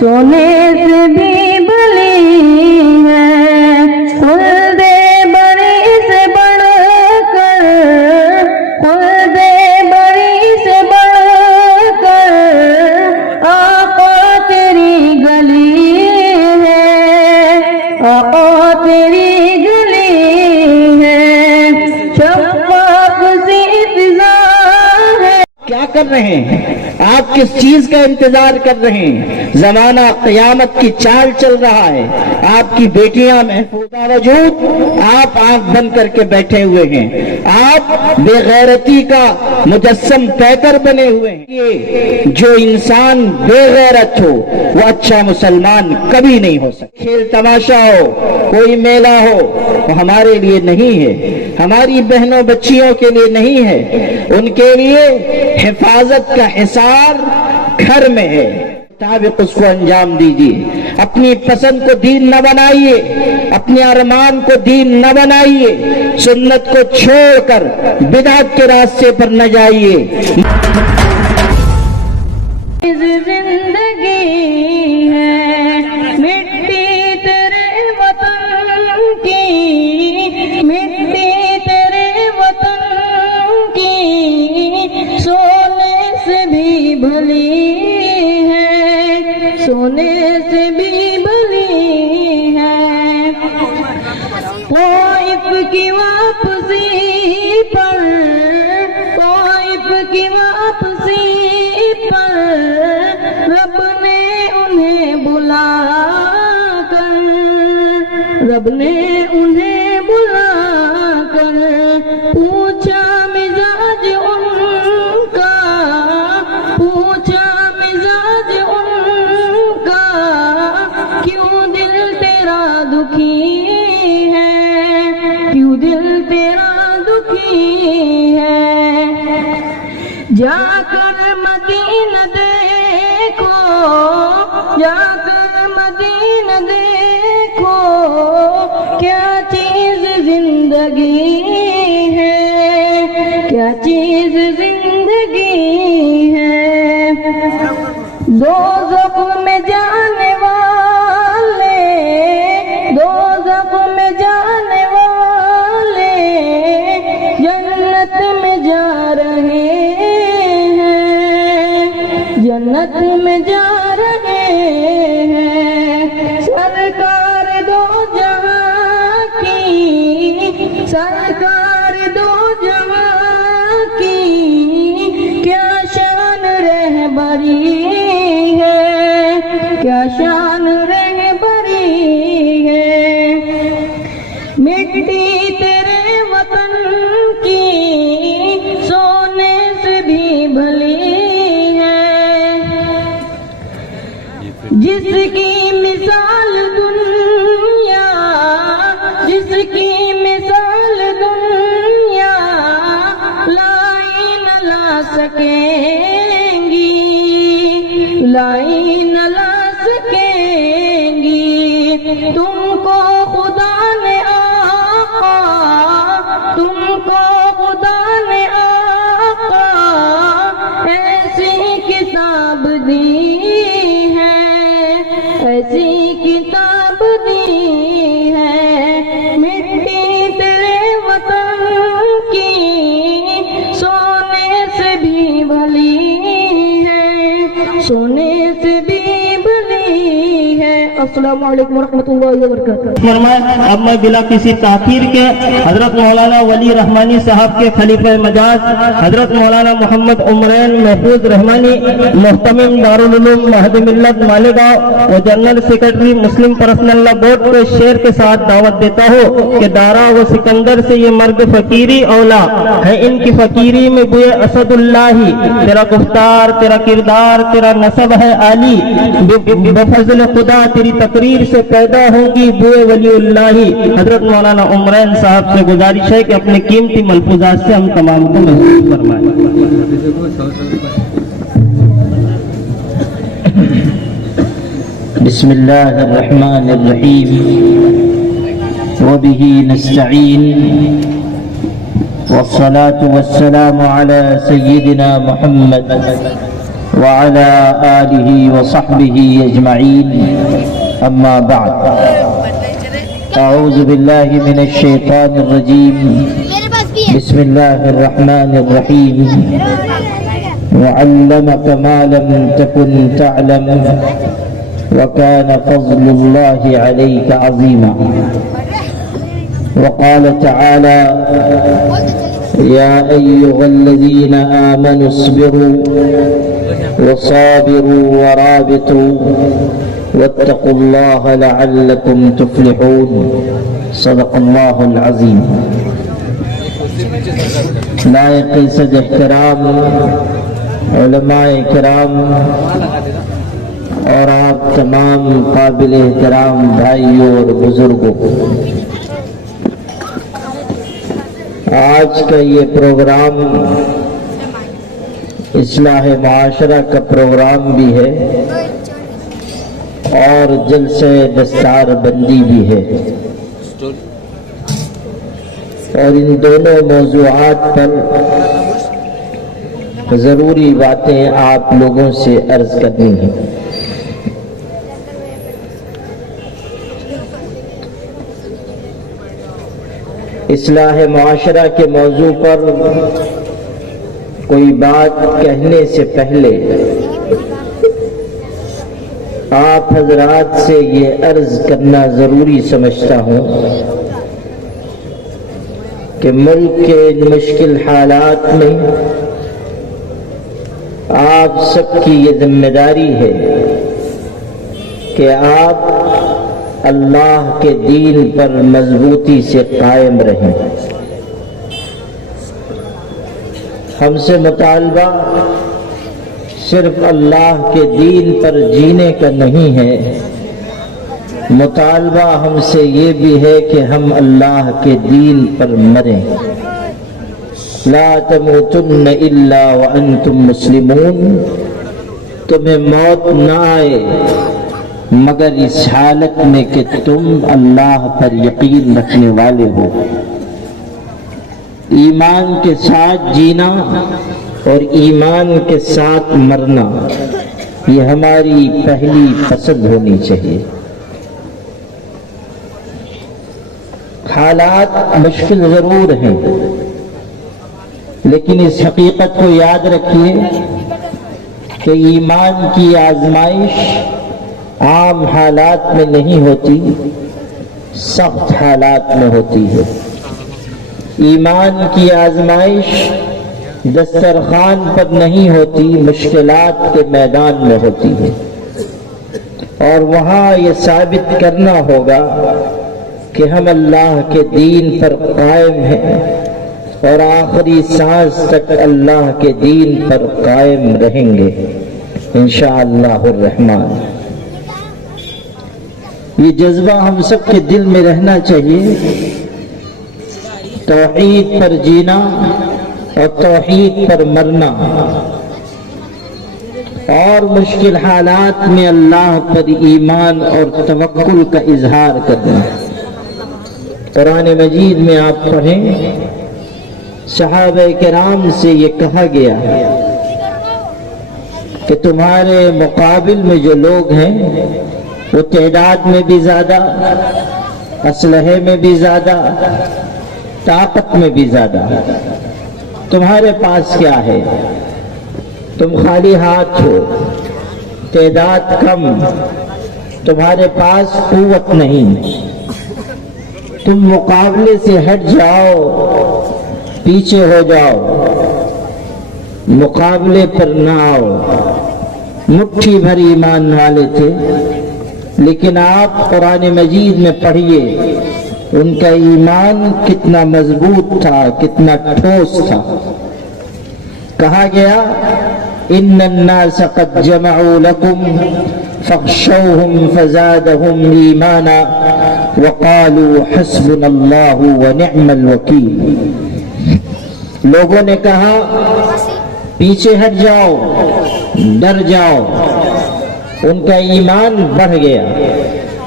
سونے سے بھی بھلی ہے، خلد بری سے بڑھ کر، خلد بری سے بڑھ کر آقا تیری گلی ہے، آقا تیری گلی ہے، شفاف سی فضا ہے۔ کیا کر رہے ہیں آپ؟ کس چیز کا انتظار کر رہے ہیں؟ زمانہ قیامت کی چال چل رہا ہے، آپ کی بیٹیاں محفوظ باوجود آپ آنکھ بند کر کے بیٹھے ہوئے ہیں، آپ بے غیرتی کا مجسم پیکر بنے ہوئے ہیں۔ یہ جو انسان بے غیرت ہو وہ اچھا مسلمان کبھی نہیں ہو سکتا۔ کھیل تماشا ہو، کوئی میلہ ہو، وہ ہمارے لیے نہیں ہے، ہماری بہنوں بچیوں کے لیے نہیں ہے، ان کے لیے حفاظت کا حصار گھر میں ہے۔ مطابق اس کو انجام دیجیے، اپنی پسند کو دین نہ بنائیے، اپنے ارمان کو دین نہ بنائیے، سنت کو چھوڑ کر بدعت کے راستے پر نہ جائیے۔ زندگی ہے مٹی تیرے وطن کی، مٹی تیرے وطن کی، سونے سے بھی بھلی ہے، سونے سے بھی بھلی ہے۔ طائف کی واپسی پر، طائف کی واپسی پر رب نے انہیں بلا کر، رب نے انہیں بلا کر پوچھا مزاج ان کا، پوچھا مزاج ان کا، کیوں دل تیرا دکھی ہے، کیوں دل تیرا دکھی ہے۔ جا کر مدینہ دیکھو، جا کر مدینہ دیکھو، کیا چیز زندگی ہے، کیا چیز زندگی ہے۔ دوزخ میں جانے والے، دوزخ میں جانے والے جنت میں جا رہے ہیں، جنت میں جا رہے ہیں۔ سرکار دو جہاں کی، سرکار دو جہاں کی، کیا شان رہبری ہے، کیا شان رہبری ہے۔ مٹی تیرے وطن کی، سونے سے بھی بھلی ہے، جس کی مثال دنیا، جس کی مثال دنیا لائی نہ لا سکیں گی، لائی نہ لا سکیں گی۔ تم کو خدا نے آقا، تم کو خدا نے آقا ایسی کتاب دی ہے، ایسی کتاب دی ہے۔ مٹی تیرے وطن کی، سونے سے بھی بھلی ہے، سونے سے بھی بھلی ہے۔ السلام علیکم ورحمۃ اللہ وبرکاتہ۔ فرمائے اب میں بلا کسی تاخیر کے حضرت مولانا ولی رحمانی صاحب کے خلیفہ مجاز حضرت مولانا محمد عمرین محفوظ رحمانی محتمم دارالعلوم مہد ملت مالیگاؤں و جنرل سیکرٹری مسلم پرسنل لا بورڈ کو شعر کے ساتھ دعوت دیتا ہوں کہ دارا و سکندر سے یہ مرد فقیری اولا ہے، ان کی فقیری میں بوئے اسد اللہ، تیرا گفتار، تیرا کردار، تیرا نسب ہے عالی، بفضل خدا تیری تقریر سے پیدا ہوگی بوئے ولی اللہ۔ حضرت مولانا عمرین صاحب سے گزارش ہے کہ اپنے قیمتی ملفوظات سے ہم تمام کو محفوظ فرمائیں۔ بسم اللہ الرحمن الرحیم وبہ نستعین والصلاة والسلام على سیدنا محمد وعلى آله وصحبه أجمعين أما بعد أعوذ بالله من الشيطان الرجيم بسم الله الرحمن الرحيم وعلمك ما لم تكن تعلم وكان فضل الله عليك عظيما وقال تعالى يا أيها الذين آمنوا اصبروا وصابروا ورابطوا واتقوا الله لعلكم تفلحون صدق الله العظيم. لائق صد احترام علماء کرام اور آپ تمام قابل احترام بھائیوں اور بزرگوں، آج کا یہ پروگرام اصلاح معاشرہ کا پروگرام بھی ہے اور جلسہ دستار بندی بھی ہے، اور ان دونوں موضوعات پر ضروری باتیں آپ لوگوں سے عرض کرنی ہیں۔ اصلاح معاشرہ کے موضوع پر کوئی بات کہنے سے پہلے آپ حضرات سے یہ عرض کرنا ضروری سمجھتا ہوں کہ ملک کے ان مشکل حالات میں آپ سب کی یہ ذمہ داری ہے کہ آپ اللہ کے دین پر مضبوطی سے قائم رہیں۔ ہم سے مطالبہ صرف اللہ کے دین پر جینے کا نہیں ہے، مطالبہ ہم سے یہ بھی ہے کہ ہم اللہ کے دین پر مریں۔ لا تموتن الا وانتم مسلمون، تمہیں موت نہ آئے مگر اس حالت میں کہ تم اللہ پر یقین رکھنے والے ہو۔ ایمان کے ساتھ جینا اور ایمان کے ساتھ مرنا یہ ہماری پہلی پسند ہونی چاہیے۔ حالات مشکل ضرور ہیں، لیکن اس حقیقت کو یاد رکھیے کہ ایمان کی آزمائش عام حالات میں نہیں ہوتی، سخت حالات میں ہوتی ہے۔ ایمان کی آزمائش دسترخوان پر نہیں ہوتی، مشکلات کے میدان میں ہوتی ہے، اور وہاں یہ ثابت کرنا ہوگا کہ ہم اللہ کے دین پر قائم ہیں اور آخری سانس تک اللہ کے دین پر قائم رہیں گے انشاءاللہ الرحمن۔ یہ جذبہ ہم سب کے دل میں رہنا چاہیے، توحید پر جینا اور توحید پر مرنا، اور مشکل حالات میں اللہ پر ایمان اور توکل کا اظہار کرنا۔ قرآن مجید میں آپ پڑھیں، صحابہ کرام سے یہ کہا گیا کہ تمہارے مقابل میں جو لوگ ہیں وہ تعداد میں بھی زیادہ، اسلحے میں بھی زیادہ، طاقت میں بھی زیادہ، تمہارے پاس کیا ہے؟ تم خالی ہاتھ ہو، تعداد کم، تمہارے پاس قوت نہیں، تم مقابلے سے ہٹ جاؤ، پیچھے ہو جاؤ، مقابلے پر نہ آؤ۔ مٹھی بھر ایمان والے تھے، لیکن آپ قرآن مجید میں پڑھیے ان کا ایمان کتنا مضبوط تھا، کتنا ٹھوس تھا۔ کہا گیا ان الناس قد جمعوا لكم فاخشوهم فزادهم ایمانا وقالوا حسبنا اللہ ونعم الوکیل۔ لوگوں نے کہا پیچھے ہٹ جاؤ، ڈر جاؤ، ان کا ایمان بڑھ گیا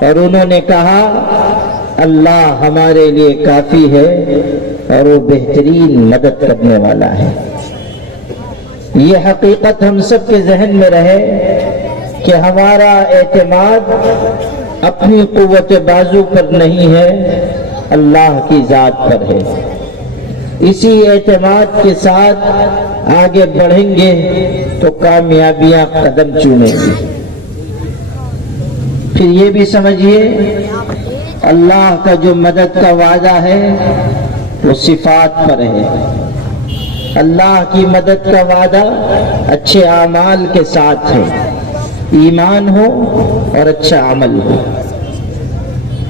اور انہوں نے کہا اللہ ہمارے لیے کافی ہے اور وہ بہترین مدد کرنے والا ہے۔ یہ حقیقت ہم سب کے ذہن میں رہے کہ ہمارا اعتماد اپنی قوت بازو پر نہیں ہے، اللہ کی ذات پر ہے۔ اسی اعتماد کے ساتھ آگے بڑھیں گے تو کامیابیاں قدم چومیں گی۔ پھر یہ بھی سمجھیے اللہ کا جو مدد کا وعدہ ہے وہ صفات پر ہے۔ اللہ کی مدد کا وعدہ اچھے اعمال کے ساتھ ہے، ایمان ہو اور اچھا عمل ہو۔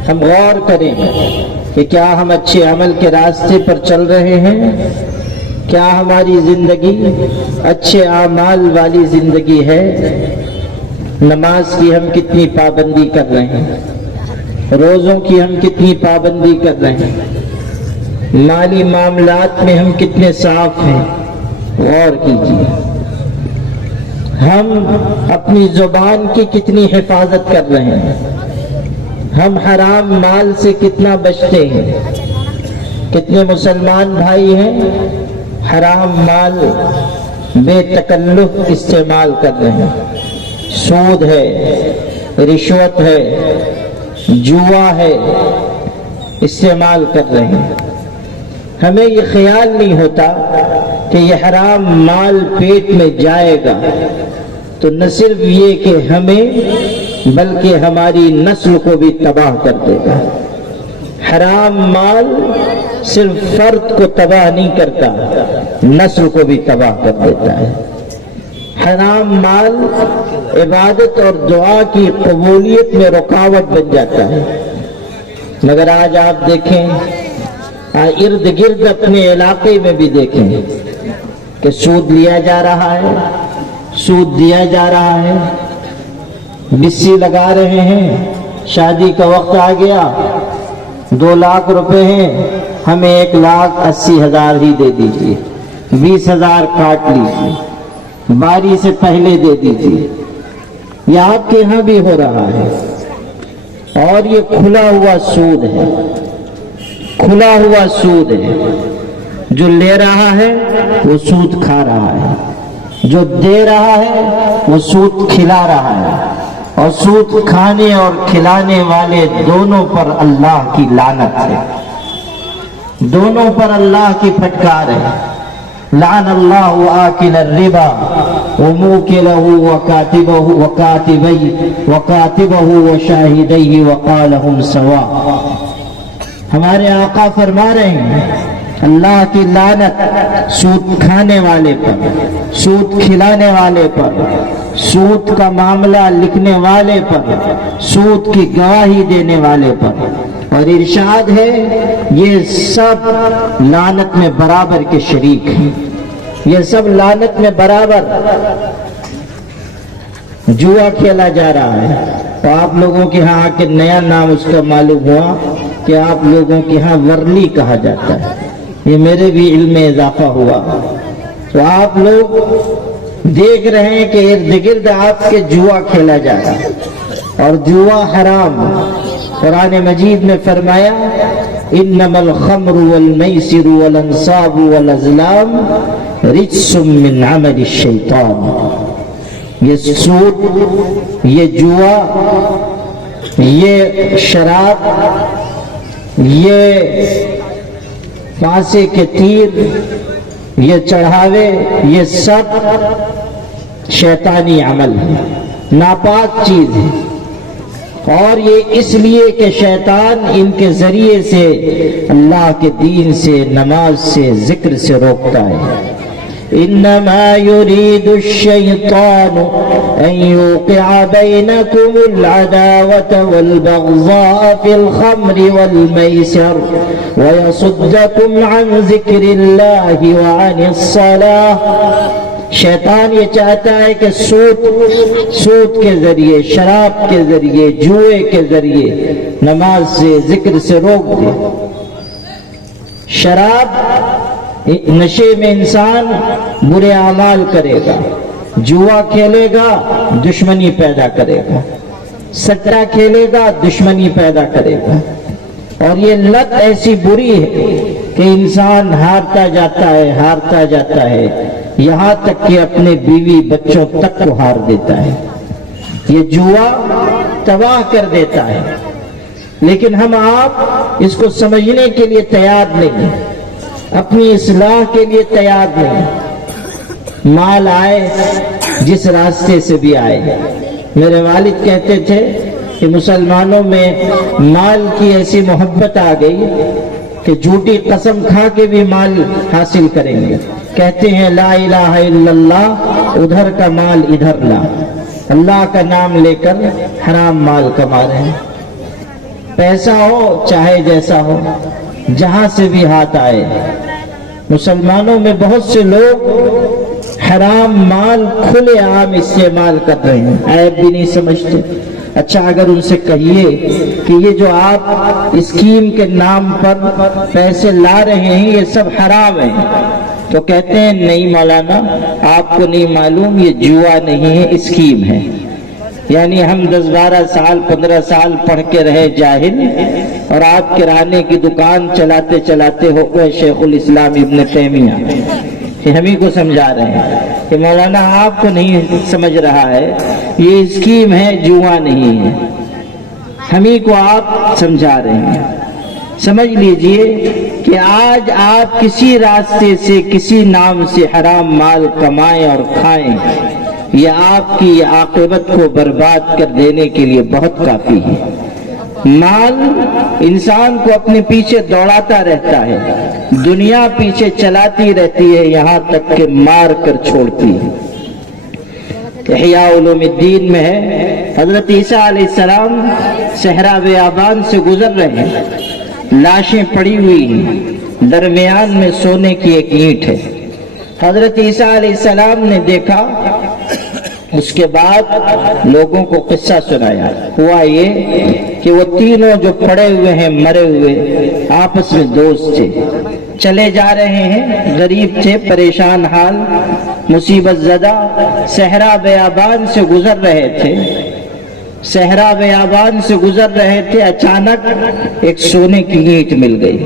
ہم غور کریں کہ کیا ہم اچھے عمل کے راستے پر چل رہے ہیں؟ کیا ہماری زندگی اچھے اعمال والی زندگی ہے؟ نماز کی ہم کتنی پابندی کر رہے ہیں؟ روزوں کی ہم کتنی پابندی کر رہے ہیں؟ مالی معاملات میں ہم کتنے صاف ہیں؟ غور کیجیے۔ ہم اپنی زبان کی کتنی حفاظت کر رہے ہیں؟ ہم حرام مال سے کتنا بچتے ہیں؟ کتنے مسلمان بھائی ہیں حرام مال بے تکلف استعمال کر رہے ہیں؟ سود ہے، رشوت ہے، جوا ہے، استعمال کر رہے ہیں۔ ہمیں یہ خیال نہیں ہوتا کہ یہ حرام مال پیٹ میں جائے گا تو نہ صرف یہ کہ ہمیں بلکہ ہماری نسل کو بھی تباہ کر دے گا۔ حرام مال صرف فرد کو تباہ نہیں کرتا، نسل کو بھی تباہ کر دیتا ہے۔ حرام مال عبادت اور دعا کی قبولیت میں رکاوٹ بن جاتا ہے۔ مگر آج آپ دیکھیں، ارد گرد اپنے علاقے میں بھی دیکھیں کہ سود لیا جا رہا ہے، سود دیا جا رہا ہے، بسی لگا رہے ہیں۔ شادی کا وقت آ گیا، 2 لاکھ روپے ہیں، ہمیں 1,80,000 ہی دے دیجیے، 20,000 کاٹ لیجیے، باری سے پہلے دے دیجیے۔ یہ آپ کے یہاں بھی ہو رہا ہے، اور یہ کھلا ہوا سود ہے، کھلا ہوا سود ہے۔ جو لے رہا ہے وہ سود کھا رہا ہے، جو دے رہا ہے وہ سود کھلا رہا ہے، اور سود کھانے اور کھلانے والے دونوں پر اللہ کی لعنت ہے، دونوں پر اللہ کی پھٹکار ہے۔ لعن اللہ آکل الربا وموکلہ وکاتبہ وشاہدیہ وقال ہم سواء۔ ہمارے آقا فرما رہے ہیں اللہ کی لعنت سود کھانے والے پر، سود کھلانے والے پر، سود کا معاملہ لکھنے والے پر، سود کی گواہی دینے والے پر۔ اور ارشاد ہے یہ سب لعنت میں برابر کے شریک ہیں، یہ سب لعنت میں برابر۔ جوا کھیلا جا رہا ہے، تو آپ لوگوں کے ہاں کے نیا نام اس کا معلوم ہوا کہ آپ لوگوں کے ہاں ورلی کہا جاتا ہے۔ یہ میرے بھی علم میں اضافہ ہوا۔ تو آپ لوگ دیکھ رہے ہیں کہ ارد گرد آپ کے جوا کھیلا جا رہا ہے، اور جوا حرام۔ قرآن مجید میں فرمایا انما الخمر والمیسر والانصاب والازلام رجس من عمل الشیطان۔ یہ سود، یہ جوا، یہ شراب، یہ پانسے کے تیر، یہ چڑھاوے، یہ سب شیطانی عمل ہے، ناپاک چیز ہے۔ اور یہ اس لیے کہ شیطان ان کے ذریعے سے اللہ کے دین سے، نماز سے، ذکر سے روکتا ہے۔ انما يريد الشيطان ان يوقع بينكم العداوة والبغضاء في الخمر والميسر ويصدكم عن ذكر الله وعن الصلاة۔ شیطان یہ چاہتا ہے کہ سود کے ذریعے، شراب کے ذریعے، جوئے کے ذریعے نماز سے، ذکر سے روک دے۔ شراب نشے میں انسان برے اعمال کرے گا، جوا کھیلے گا دشمنی پیدا کرے گا، سٹا کھیلے گا دشمنی پیدا کرے گا۔ اور یہ لت ایسی بری ہے کہ انسان ہارتا جاتا ہے، ہارتا جاتا ہے۔ یہاں تک کہ اپنے بیوی بچوں تک کو ہار دیتا ہے۔ یہ جوا تباہ کر دیتا ہے، لیکن ہم آپ اس کو سمجھنے کے لیے تیار نہیں، اپنی اصلاح کے لیے تیار نہیں۔ مال آئے جس راستے سے بھی آئے۔ میرے والد کہتے تھے کہ مسلمانوں میں مال کی ایسی محبت آ گئی کہ جھوٹی قسم کھا کے بھی مال حاصل کریں گے۔ کہتے ہیں لا الہ الا اللہ، ادھر کا مال ادھر لا، اللہ کا نام لے کر حرام مال کما رہے ہیں۔ پیسہ ہو چاہے جیسا ہو، جہاں سے بھی ہاتھ آئے۔ مسلمانوں میں بہت سے لوگ حرام مال کھلے عام استعمال کر رہے ہیں، عیب بھی نہیں سمجھتے۔ اچھا اگر ان سے کہیے کہ یہ جو آپ اسکیم کے نام پر پیسے لا رہے ہیں یہ سب حرام ہے، تو کہتے ہیں نہیں مولانا آپ کو نہیں معلوم، یہ جوا نہیں ہے، اسکیم ہے۔ یعنی ہم 10-12 سال 15 سال پڑھ کے رہے جاہل، اور آپ کرانے کی دکان چلاتے چلاتے ہو گئے شیخ الاسلام ابن تیمیہ، کہ ہم ہی کو سمجھا رہے ہیں کہ مولانا آپ کو نہیں سمجھ رہا ہے، یہ اسکیم ہے، جوا نہیں ہے، ہم ہی کو آپ سمجھا رہے ہیں۔ سمجھ لیجئے کہ آج آپ کسی راستے سے کسی نام سے حرام مال کمائیں اور کھائیں، یہ آپ کی عاقبت کو برباد کر دینے کے لیے بہت کافی ہے۔ مال انسان کو اپنے پیچھے دوڑاتا رہتا ہے، دنیا پیچھے چلاتی رہتی ہے، یہاں تک کہ مار کر چھوڑتی ہے۔ احیاء علوم الدین میں ہے، حضرت عیسیٰ علیہ السلام صحرا بیابان سے گزر رہے ہیں، لاشیں پڑی ہوئی ہیں، درمیان میں سونے کی ایک اینٹ ہے۔ حضرت عیسیٰ علیہ السلام نے دیکھا، اس کے بعد لوگوں کو قصہ سنایا۔ ہوا یہ کہ وہ تینوں جو پڑے ہوئے ہیں مرے ہوئے آپس میں دوست تھے، چلے جا رہے ہیں، غریب تھے، پریشان حال، مصیبت زدہ، صحرا بیابان سے گزر رہے تھے۔ صحرا بیابان سے گزر رہے تھے، اچانک ایک سونے کی اینٹ مل گئی۔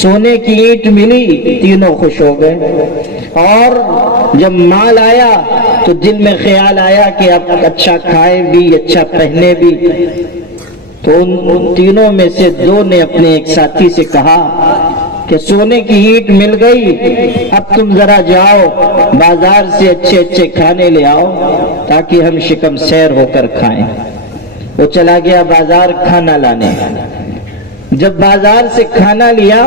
سونے کی اینٹ ملی، تینوں خوش ہو گئے، اور جب مال آیا تو دل میں خیال آیا کہ اب اچھا کھائے بھی، اچھا پہنے بھی۔ تو ان تینوں میں سے دو نے اپنے ایک ساتھی سے کہا کہ سونے کی اینٹ مل گئی، اب تم ذرا جاؤ بازار سے اچھے اچھے کھانے لے آؤ تاکہ ہم شکم سیر ہو کر کھائیں۔ وہ چلا گیا بازار کھانا لانے۔ جب بازار سے کھانا لیا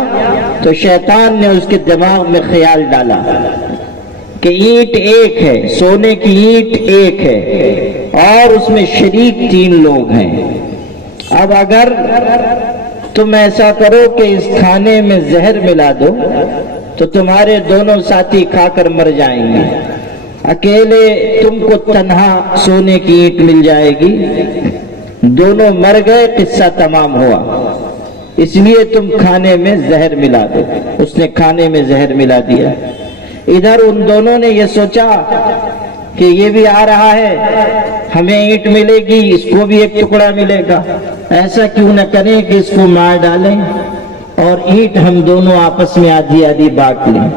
تو شیطان نے اس کے دماغ میں خیال ڈالا کہ اینٹ ایک ہے، سونے کی اینٹ ایک ہے، اور اس میں شریک 3 لوگ ہیں۔ اب اگر تم ایسا کرو کہ اس کھانے میں زہر ملا دو تو تمہارے دونوں ساتھی کھا کر مر جائیں گے، اکیلے تم کو تنہا سونے کی اینٹ مل جائے گی۔ دونوں مر گئے، قصہ تمام ہوا، اس لیے تم کھانے میں زہر ملا دو۔ اس نے کھانے میں زہر ملا دیا۔ ادھر ان دونوں نے یہ سوچا کہ یہ بھی آ رہا ہے، ہمیں اینٹ ملے گی، اس کو بھی ایک ٹکڑا ملے گا، ایسا کیوں نہ کریں کہ اس کو مار ڈالیں اور اینٹ ہم دونوں آپس میں آدھی آدھی بانٹ لیں۔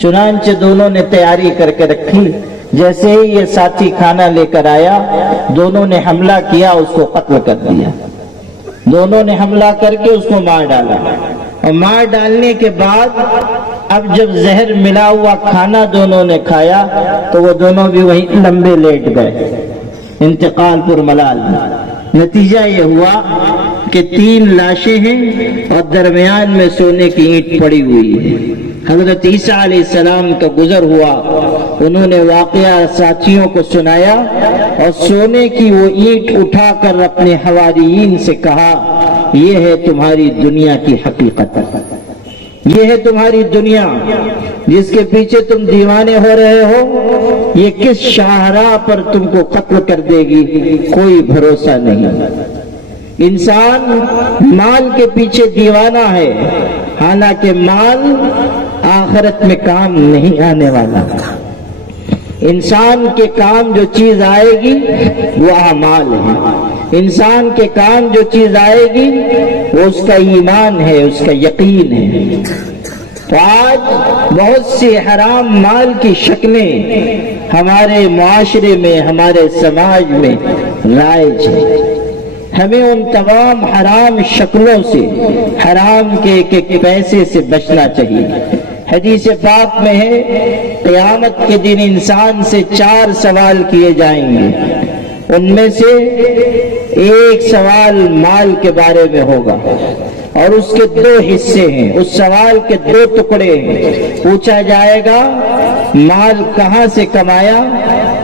چنانچہ دونوں نے تیاری کر کے رکھی۔ جیسے ہی یہ ساتھی کھانا لے کر آیا، دونوں نے حملہ کیا، اس کو قتل کر دیا۔ دونوں نے حملہ کر کے اس کو مار ڈالا، اور مار ڈالنے کے بعد اب جب زہر ملا ہوا کھانا دونوں نے کھایا تو وہ دونوں بھی وہی لمبے لیٹ گئے، انتقال پر ملال۔ نتیجہ یہ ہوا کہ 3 لاشیں ہیں اور درمیان میں سونے کی اینٹ پڑی ہوئی ہے۔ حضرت عیسیٰ علیہ السلام کا گزر ہوا، انہوں نے واقعہ ساتھیوں کو سنایا، اور سونے کی وہ اینٹ اٹھا کر اپنے حواریین سے کہا، یہ ہے تمہاری دنیا کی حقیقت، یہ ہے تمہاری دنیا جس کے پیچھے تم دیوانے ہو رہے ہو، یہ کس شاہراہ پر تم کو قتل کر دے گی، کوئی بھروسہ نہیں۔ انسان مال کے پیچھے دیوانہ ہے، حالانکہ مال آخرت میں کام نہیں آنے والا۔ انسان کے کام جو چیز آئے گی وہ اعمال ہے، انسان کے کام جو چیز آئے گی وہ اس کا ایمان ہے، اس کا یقین ہے۔ تو آج بہت سی حرام مال کی شکلیں ہمارے معاشرے میں، ہمارے سماج میں رائج ہیں۔ ہمیں ان تمام حرام شکلوں سے، حرام کے ایک پیسے سے بچنا چاہیے۔ حدیث پاک میں ہے قیامت کے دن انسان سے 4 سوال کیے جائیں گے، ان میں سے ایک سوال مال کے بارے میں ہوگا اور اس کے 2 حصے ہیں، اس سوال کے 2 ٹکڑے ہیں۔ پوچھا جائے گا مال کہاں سے کمایا،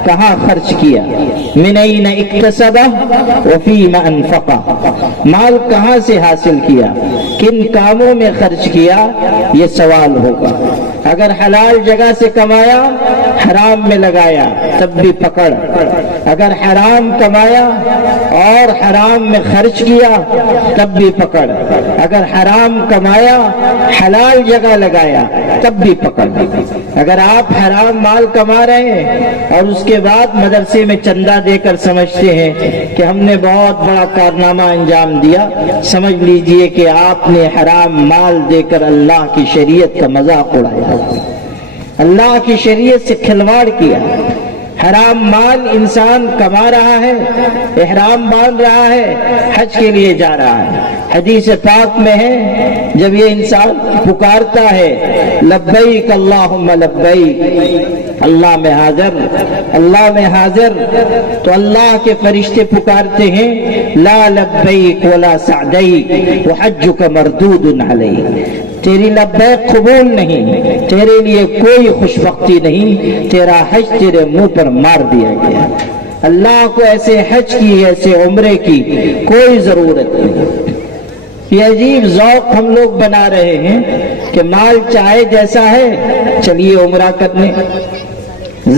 کہاں خرچ کیا، من این اکتسبہ وفیم انفقہ، مال کہاں سے حاصل کیا، کن کاموں میں خرچ کیا، یہ سوال ہوگا۔ اگر حلال جگہ سے کمایا، حرام میں لگایا تب بھی پکڑ، اگر حرام کمایا اور حرام میں خرچ کیا تب بھی پکڑ، اگر حرام کمایا حلال جگہ لگایا تب بھی پکڑ۔ اگر آپ حرام مال کما رہے ہیں اور اس کے بعد مدرسے میں چندہ دے کر سمجھتے ہیں کہ ہم نے بہت بڑا کارنامہ انجام دیا، سمجھ لیجئے کہ آپ نے حرام مال دے کر اللہ کی شریعت کا مذاق اڑایا، اللہ کی شریعت سے کھلواڑ کیا۔ حرام مال انسان کما رہا ہے، احرام باندھ رہا ہے، حج کے لیے جا رہا ہے۔ حدیث پاک میں ہے جب یہ انسان پکارتا ہے لبیک اللہم لبیک، اللہ میں حاضر، اللہ میں حاضر، تو اللہ کے فرشتے پکارتے ہیں لا لبیک ولا سعدیک وحجک مردود علیک، تیری لبیک قبول نہیں، تیرے لیے کوئی خوشبختی نہیں، تیرا حج تیرے منہ پر مار دیا گیا۔ اللہ کو ایسے حج کی، ایسے عمرے کی کوئی ضرورت نہیں۔ یہ عجیب ذوق ہم لوگ بنا رہے ہیں کہ مال چاہے جیسا ہے چلیے عمرہ کرنے،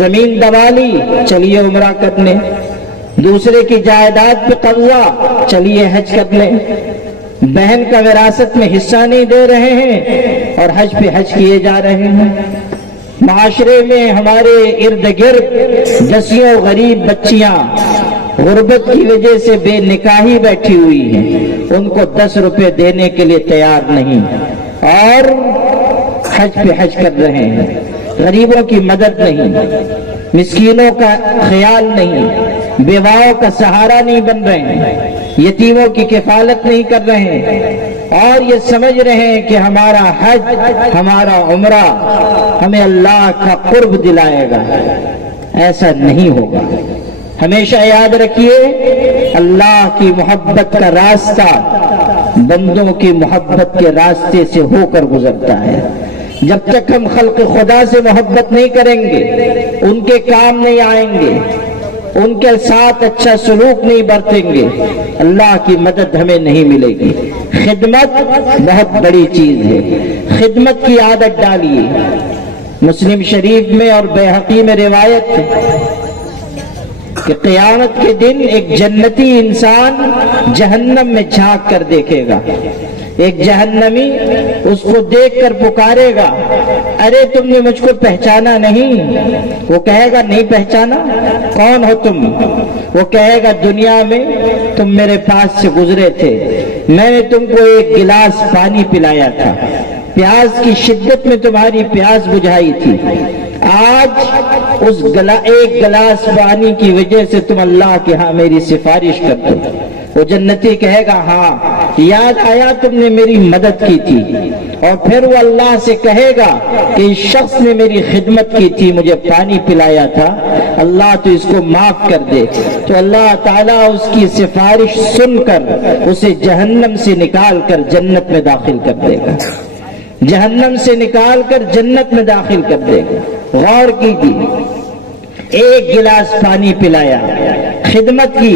زمین دبا لی چلیے عمرہ کرنے، دوسرے کی جائیداد پہ قبضہ چلیے حج کرنے، بہن کا وراثت میں حصہ نہیں دے رہے ہیں اور حج پہ حج کیے جا رہے ہیں۔ معاشرے میں ہمارے ارد گرد دسیوں غریب بچیاں غربت کی وجہ سے بے نکاحی بیٹھی ہوئی ہیں، ان کو 10 روپے دینے کے لیے تیار نہیں اور حج پہ حج کر رہے ہیں۔ غریبوں کی مدد نہیں، مسکینوں کا خیال نہیں، بیواؤں کا سہارا نہیں بن رہے ہیں، یتیموں کی کفالت نہیں کر رہے ہیں، اور یہ سمجھ رہے ہیں کہ ہمارا حج، ہمارا عمرہ ہمیں اللہ کا قرب دلائے گا۔ ایسا نہیں ہوگا۔ ہمیشہ یاد رکھیے اللہ کی محبت کا راستہ بندوں کی محبت کے راستے سے ہو کر گزرتا ہے۔ جب تک ہم خلق خدا سے محبت نہیں کریں گے، ان کے کام نہیں آئیں گے، ان کے ساتھ اچھا سلوک نہیں برتیں گے، اللہ کی مدد ہمیں نہیں ملے گی۔ خدمت بہت بڑی چیز ہے، خدمت کی عادت ڈالیے۔ مسلم شریف میں اور بیہقی میں روایت ہے کہ قیامت کے دن ایک جنتی انسان جہنم میں جھانک کر دیکھے گا، ایک جہنمی اس کو دیکھ کر پکارے گا ارے تم نے مجھ کو پہچانا نہیں؟ وہ کہے گا نہیں پہچانا، کون ہو تم؟ وہ کہے گا دنیا میں تم میرے پاس سے گزرے تھے، میں نے تم کو ایک گلاس پانی پلایا تھا، پیاس کی شدت میں تمہاری پیاس بجھائی تھی، آج اس ایک گلاس پانی کی وجہ سے تم اللہ کے ہاں میری سفارش کرتے ہو۔ وہ جنتی کہے گا ہاں یاد آیا تم نے میری مدد کی تھی، اور پھر وہ اللہ سے کہے گا کہ اس شخص نے میری خدمت کی تھی، مجھے پانی پلایا تھا، اللہ تو اس کو معاف کر دے۔ تو اللہ تعالیٰ اس کی سفارش سن کر اسے جہنم سے نکال کر جنت میں داخل کر دے گا، جہنم سے نکال کر جنت میں داخل کر دے گا۔ غور کیجیے، ایک گلاس پانی پلایا، خدمت کی،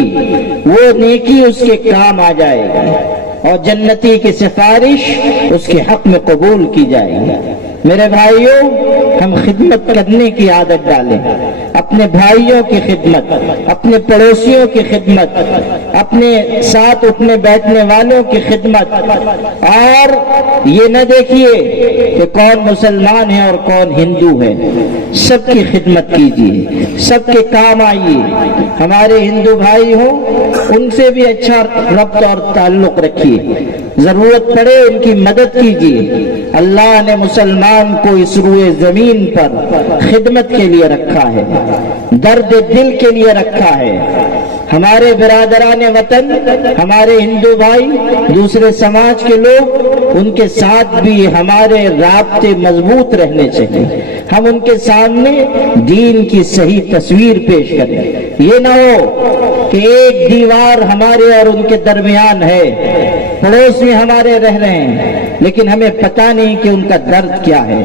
وہ نیکی اس کے کام آ جائے گی اور جنتی کی سفارش اس کے حق میں قبول کی جائے گی۔ میرے بھائیوں، ہم خدمت کرنے کی عادت ڈالیں، اپنے بھائیوں کی خدمت، اپنے پڑوسیوں کی خدمت، اپنے ساتھ اٹھنے بیٹھنے والوں کی خدمت، اور یہ نہ دیکھیے کہ کون مسلمان ہے اور کون ہندو ہے، سب کی خدمت کیجیے، سب کے کام آئیے۔ ہمارے ہندو بھائی ہوں ان سے بھی اچھا ربط اور تعلق رکھیے، ضرورت پڑے ان کی مدد کیجیے، اللہ نے مسلمان کو اس روئے زمین پر خدمت کے لیے رکھا ہے، درد دل کے لیے رکھا ہے۔ ہمارے برادران وطن، ہمارے ہندو بھائی، دوسرے سماج کے لوگ، ان کے ساتھ بھی ہمارے رابطے مضبوط رہنے چاہیے۔ ہم ان کے سامنے دین کی صحیح تصویر پیش کریں۔ یہ نہ ہو کہ ایک دیوار ہمارے اور ان کے درمیان ہے، پڑوس میں ہمارے رہ رہے ہیں، لیکن ہمیں پتہ نہیں کہ ان کا درد کیا ہے،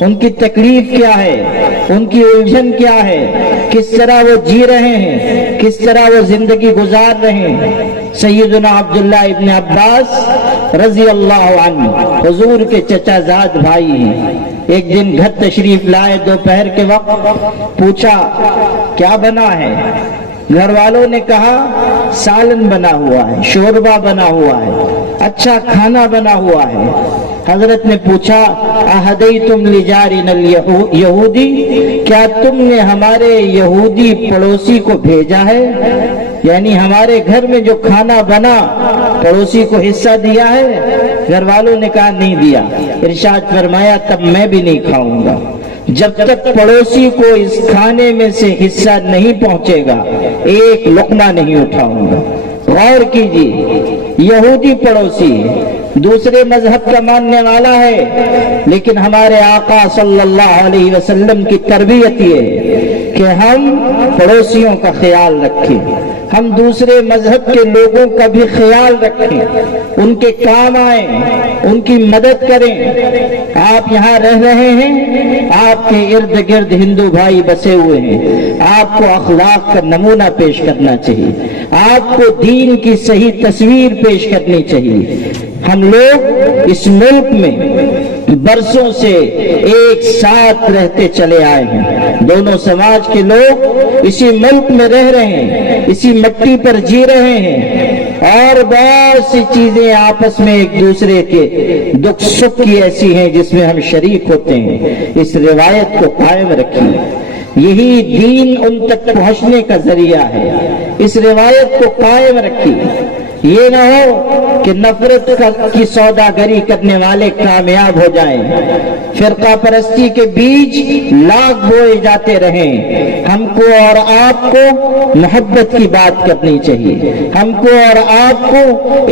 ان کی تکلیف کیا ہے، ان کی الجھن کیا ہے، کس طرح وہ جی رہے ہیں، کس طرح وہ زندگی گزار رہے ہیں۔ سیدنا عبداللہ ابن عباس رضی اللہ عنہ حضور کے چچا زاد بھائی ہیں، ایک دن گھر تشریف لائے دوپہر کے وقت، پوچھا کیا بنا ہے؟ گھر والوں نے کہا سالن بنا ہوا ہے، شوربہ بنا ہوا ہے، اچھا کھانا بنا ہوا ہے۔ حضرت نے پوچھا اہدیتم لجارنا الیہودی، کیا تم نے ہمارے یہودی پڑوسی کو بھیجا ہے؟ یعنی ہمارے گھر میں جو کھانا بنا پڑوسی کو حصہ دیا ہے؟ گھر والوں نے کہا نہیں دیا۔ ارشاد فرمایا تب میں بھی نہیں کھاؤں گا، جب تک پڑوسی کو اس کھانے میں سے حصہ نہیں پہنچے گا ایک لقمہ نہیں اٹھاؤں گا۔ غور کیجیے، یہودی پڑوسی ہے، دوسرے مذہب کا ماننے والا ہے، لیکن ہمارے آقا صلی اللہ علیہ وسلم کی تربیت یہ ہے کہ ہم پڑوسیوں کا خیال رکھیں، ہم دوسرے مذہب کے لوگوں کا بھی خیال رکھیں، ان کے کام آئیں، ان کی مدد کریں۔ آپ یہاں رہ رہے ہیں، آپ کے ارد گرد ہندو بھائی بسے ہوئے ہیں، آپ کو اخلاق کا نمونہ پیش کرنا چاہیے، آپ کو دین کی صحیح تصویر پیش کرنی چاہیے۔ ہم لوگ اس ملک میں برسوں سے ایک ساتھ رہتے چلے آئے ہیں، دونوں سماج کے لوگ اسی ملک میں رہ رہے ہیں، اسی مٹی پر جی رہے ہیں، اور بہت سی چیزیں آپس میں ایک دوسرے کے دکھ سکھ کی ایسی ہیں جس میں ہم شریک ہوتے ہیں۔ اس روایت کو قائم رکھیے، یہی دین ان تک پہنچنے کا ذریعہ ہے۔ اس روایت کو قائم رکھیے، یہ نہ ہو کہ نفرت کی سوداگری کرنے والے کامیاب ہو جائیں، فرقہ پرستی کے بیج لاکھ بوئے جاتے رہیں۔ ہم کو اور آپ کو محبت کی بات کرنی چاہیے، ہم کو اور آپ کو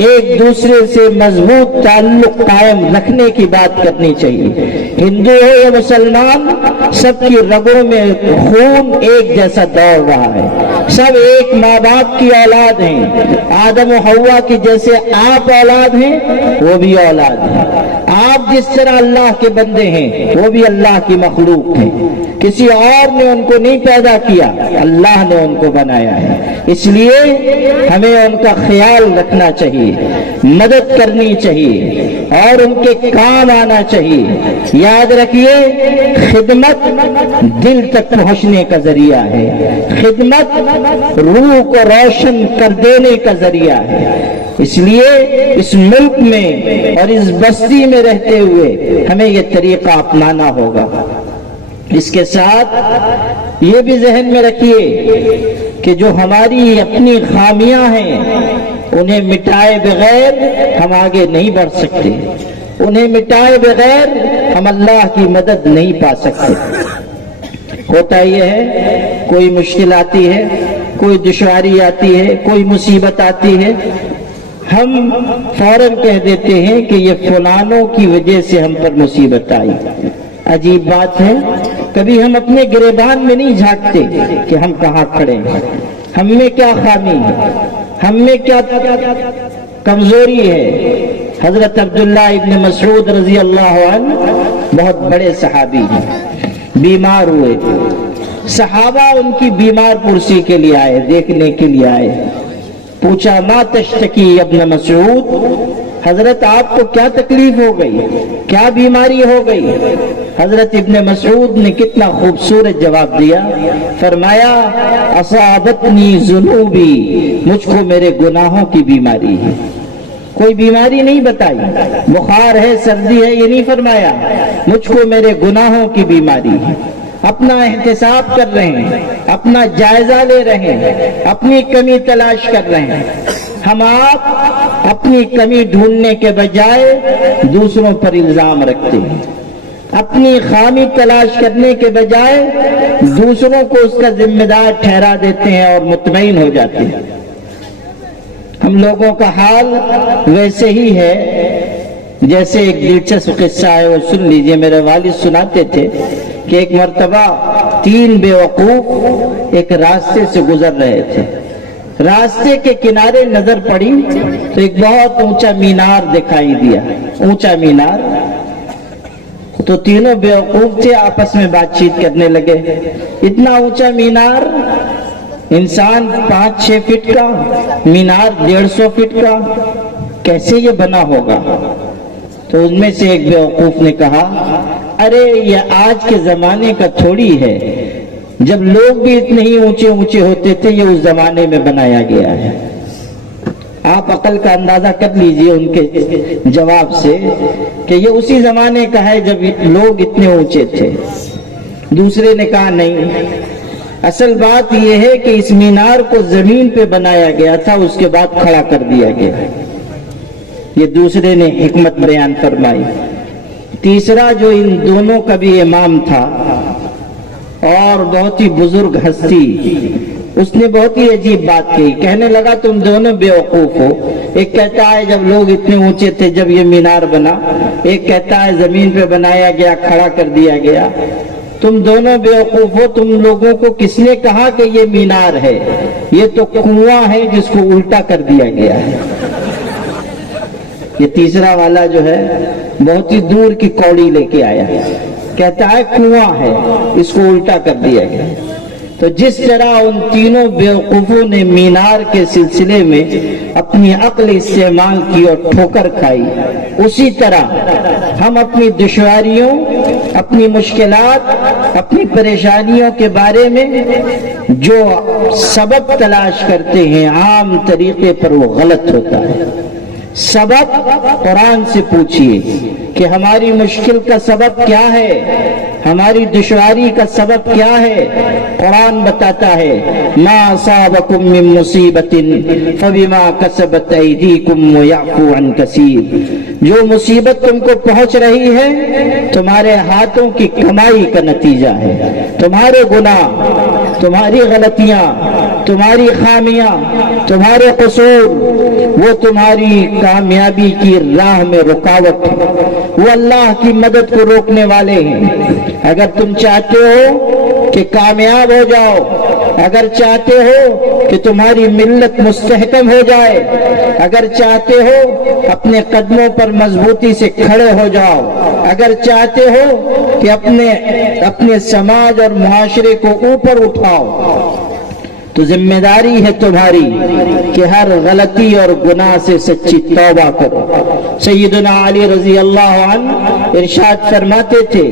ایک دوسرے سے مضبوط تعلق قائم رکھنے کی بات کرنی چاہیے۔ ہندو ہو یا مسلمان، سب کی رگوں میں خون ایک جیسا دوڑ رہا ہے، سب ایک ماں باپ کی اولاد ہیں۔ آدم و حوا کی جیسے آپ اولاد ہیں وہ بھی اولاد ہیں، آپ جس طرح اللہ کے بندے ہیں وہ بھی اللہ کی مخلوق ہیں، کسی اور نے ان کو نہیں پیدا کیا، اللہ نے ان کو بنایا ہے۔ اس لیے ہمیں ان کا خیال رکھنا چاہیے، مدد کرنی چاہیے اور ان کے کام آنا چاہیے۔ یاد رکھیے، خدمت دل تک پہنچنے کا ذریعہ ہے، خدمت روح کو روشن کر دینے کا ذریعہ ہے۔ اس لیے اس ملک میں اور اس بستی میں رہتے ہوئے ہمیں یہ طریقہ اپنانا ہوگا۔ اس کے ساتھ یہ بھی ذہن میں رکھیے کہ جو ہماری اپنی خامیاں ہیں انہیں مٹائے بغیر ہم آگے نہیں بڑھ سکتے، انہیں مٹائے بغیر ہم اللہ کی مدد نہیں پا سکتے۔ ہوتا یہ ہے، کوئی مشکل آتی ہے، کوئی دشواری آتی ہے، کوئی مصیبت آتی ہے، ہم فوراً کہہ دیتے ہیں کہ یہ فلانوں کی وجہ سے ہم پر مصیبت آئی۔ عجیب بات ہے، کبھی ہم اپنے گریبان میں نہیں جھانکتے کہ ہم کہاں کھڑے ہیں، ہم میں کیا خامی ہے، ہم میں کیا کمزوری ہے۔ حضرت عبداللہ ابن مسعود رضی اللہ عنہ بہت بڑے صحابی ہیں، بیمار ہوئے، صحابہ ان کی بیمار پرسی کے لیے آئے، دیکھنے کے لیے آئے۔ پوچھا ما تشتکی ابن مسعود، حضرت آپ کو کیا تکلیف ہو گئی، کیا بیماری ہو گئی؟ حضرت ابن مسعود نے کتنا خوبصورت جواب دیا، فرمایا اصابتنی ذنوبی، مجھ کو میرے گناہوں کی بیماری ہے۔ کوئی بیماری نہیں بتائی، بخار ہے، سردی ہے، یہ نہیں فرمایا، مجھ کو میرے گناہوں کی بیماری ہے۔ اپنا احتساب کر رہے ہیں، اپنا جائزہ لے رہے ہیں، اپنی کمی تلاش کر رہے ہیں۔ ہم آپ اپنی کمی ڈھونڈنے کے بجائے دوسروں پر الزام رکھتے ہیں، اپنی خامی تلاش کرنے کے بجائے دوسروں کو اس کا ذمہ دار ٹھہرا دیتے ہیں اور مطمئن ہو جاتے ہیں۔ ہم لوگوں کا حال ویسے ہی ہے جیسے ایک دلچسپ قصہ ہے، وہ سن لیجئے۔ میرے والد سناتے تھے کہ ایک مرتبہ 3 بیوقوف ایک راستے سے گزر رہے تھے۔ راستے کے کنارے نظر پڑی تو ایک بہت اونچا مینار دکھائی دیا، اونچا مینار۔ تو تینوں بیوقوف تھے، آپس میں بات چیت کرنے لگے۔ اتنا اونچا مینار، انسان 5-6 فٹ کا، مینار 150 فٹ کا، کیسے یہ بنا ہوگا؟ تو ان میں سے ایک بیوقوف نے کہا، ارے یہ آج کے زمانے کا تھوڑی ہے، جب لوگ بھی اتنے ہی اونچے اونچے ہوتے تھے، یہ اس زمانے میں بنایا گیا ہے۔ آپ عقل کا اندازہ کر لیجئے ان کے جواب سے کہ یہ اسی زمانے کا ہے جب لوگ اتنے اونچے تھے۔ دوسرے نے کہا نہیں، اصل بات یہ ہے کہ اس مینار کو زمین پہ بنایا گیا تھا، اس کے بعد کھڑا کر دیا گیا۔ یہ دوسرے نے حکمت بیان فرمائی۔ تیسرا جو ان دونوں کا بھی امام تھا اور بہت ہی بزرگ ہستی، اس نے بہت ہی عجیب بات کی، کہنے لگا تم دونوں بیوقوف ہو۔ ایک کہتا ہے جب لوگ اتنے اونچے تھے جب یہ مینار بنا، ایک کہتا ہے زمین پہ بنایا گیا، کھڑا کر دیا گیا۔ تم دونوں بیوقوف ہو، تم لوگوں کو کس نے کہا کہ یہ مینار ہے؟ یہ تو کنواں ہے جس کو الٹا کر دیا گیا ہے۔ یہ تیسرا والا جو ہے بہت ہی دور کی کوڑی لے کے آیا، کہتا ہے کنواں ہے، اس کو الٹا کر دیا گیا۔ تو جس طرح ان تینوں بیوقوفوں نے مینار کے سلسلے میں اپنی عقل استعمال کی اور ٹھوکر کھائی، اسی طرح ہم اپنی دشواریوں، اپنی مشکلات، اپنی پریشانیوں کے بارے میں جو سبب تلاش کرتے ہیں عام طریقے پر وہ غلط ہوتا ہے۔ سبب قرآن سے پوچھئے کہ ہماری مشکل کا سبب کیا ہے، ہماری دشواری کا سبب کیا ہے؟ قرآن بتاتا ہے ما اصابکم من مصیبت فبما کسبت ایدیکم ویعفو عن کثیر۔ جو مصیبت تم کو پہنچ رہی ہے تمہارے ہاتھوں کی کمائی کا نتیجہ ہے۔ تمہارے گناہ، تمہاری غلطیاں، تمہاری خامیاں، تمہارے قصور، وہ تمہاری کامیابی کی راہ میں رکاوٹ ہے، وہ اللہ کی مدد کو روکنے والے ہیں۔ اگر تم چاہتے ہو کہ کامیاب ہو جاؤ، اگر چاہتے ہو کہ تمہاری ملت مستحکم ہو جائے، اگر چاہتے ہو اپنے قدموں پر مضبوطی سے کھڑے ہو جاؤ، اگر چاہتے ہو کہ اپنے سماج اور معاشرے کو اوپر اٹھاؤ، تو ذمہ داری ہے تمہاری کہ ہر غلطی اور گناہ سے سچی توبہ کرو۔ سیدنا علی رضی اللہ عنہ ارشاد فرماتے تھے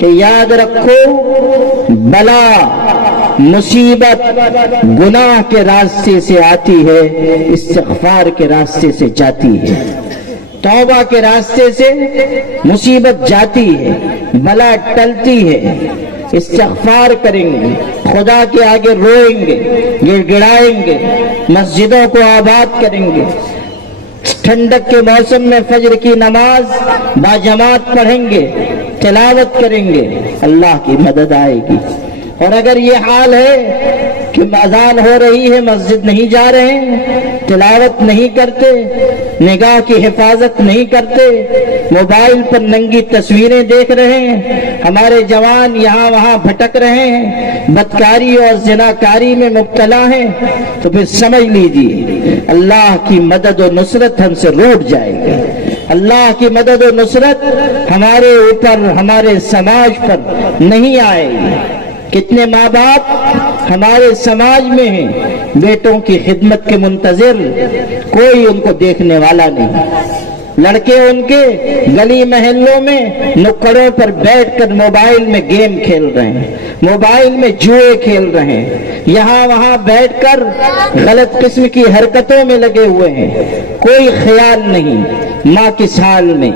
کہ یاد رکھو، بلا، مصیبت گناہ کے راستے سے آتی ہے، استغفار کے راستے سے جاتی ہے۔ توبہ کے راستے سے مصیبت جاتی ہے، بلا ٹلتی ہے۔ استغفار کریں گے، خدا کے آگے روئیں گے، گڑ گڑائیں گے، مسجدوں کو آباد کریں گے، ٹھنڈک کے موسم میں فجر کی نماز باجماعت پڑھیں گے، تلاوت کریں گے، اللہ کی مدد آئے گی۔ اور اگر یہ حال ہے کہ اذان ہو رہی ہے، مسجد نہیں جا رہے ہیں، تلاوت نہیں کرتے، نگاہ کی حفاظت نہیں کرتے، موبائل پر ننگی تصویریں دیکھ رہے ہیں، ہمارے جوان یہاں وہاں بھٹک رہے ہیں، بدکاری اور زناکاری میں مبتلا ہیں، تو پھر سمجھ لیجیے اللہ کی مدد و نصرت ہم سے روٹ جائے گی۔ اللہ کی مدد و نصرت ہمارے اوپر، ہمارے سماج پر نہیں آئے گی۔ کتنے ماں باپ ہمارے سماج میں ہیں، بیٹوں کی خدمت کے منتظر، کوئی ان کو دیکھنے والا نہیں۔ لڑکے ان کے گلی محلوں میں نکڑوں پر بیٹھ کر موبائل میں گیم کھیل رہے ہیں، موبائل میں جوئے کھیل رہے ہیں، یہاں وہاں بیٹھ کر غلط قسم کی حرکتوں میں لگے ہوئے ہیں۔ کوئی خیال نہیں ماں کس حال میں،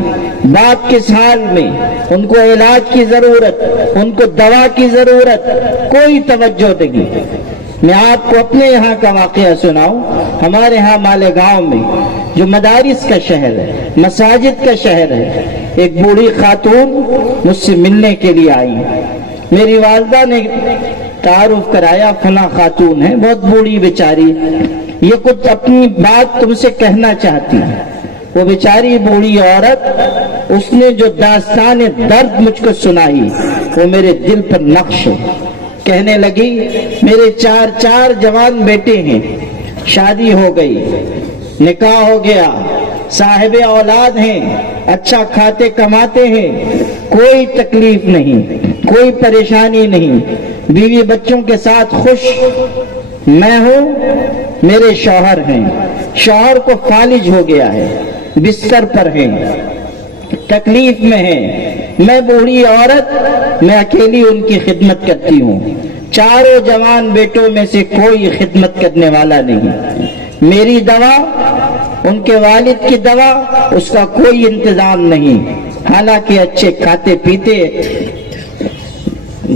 باپ کس حال میں، ان کو علاج کی ضرورت، ان کو دوا کی ضرورت، کوئی توجہ نہیں۔ میں آپ کو اپنے یہاں کا واقعہ سناؤں. ہمارے یہاں مالیگاؤں میں جو مدارس کا شہر ہے، مساجد کا شہر ہے، ایک بوڑھی خاتون مجھ سے ملنے کے لیے آئی. میری والدہ نے تعارف کرایا، فلاں خاتون ہے، بہت بوڑھی بیچاری، یہ کچھ اپنی بات تم سے کہنا چاہتی ہے. وہ بیچاری بوڑھی عورت، اس نے جو داستان درد مجھ کو سنائی وہ میرے دل پر نقش ہے. کہنے لگی میرے چار جوان بیٹے ہیں، شادی ہو گئی، نکاح ہو گیا، صاحب اولاد ہیں، اچھا کھاتے کماتے ہیں، کوئی تکلیف نہیں، کوئی پریشانی نہیں، بیوی بچوں کے ساتھ خوش. میں ہوں، میرے شوہر ہیں، شوہر کو فالج ہو گیا ہے، بستر پر ہیں، تکلیف میں ہیں. میں بوڑھی عورت، میں اکیلی ان کی خدمت کرتی ہوں. چاروں جوان بیٹوں میں سے کوئی خدمت کرنے والا نہیں. میری دوا، ان کے والد کی دوا، اس کا کوئی انتظام نہیں. حالانکہ اچھے کھاتے پیتے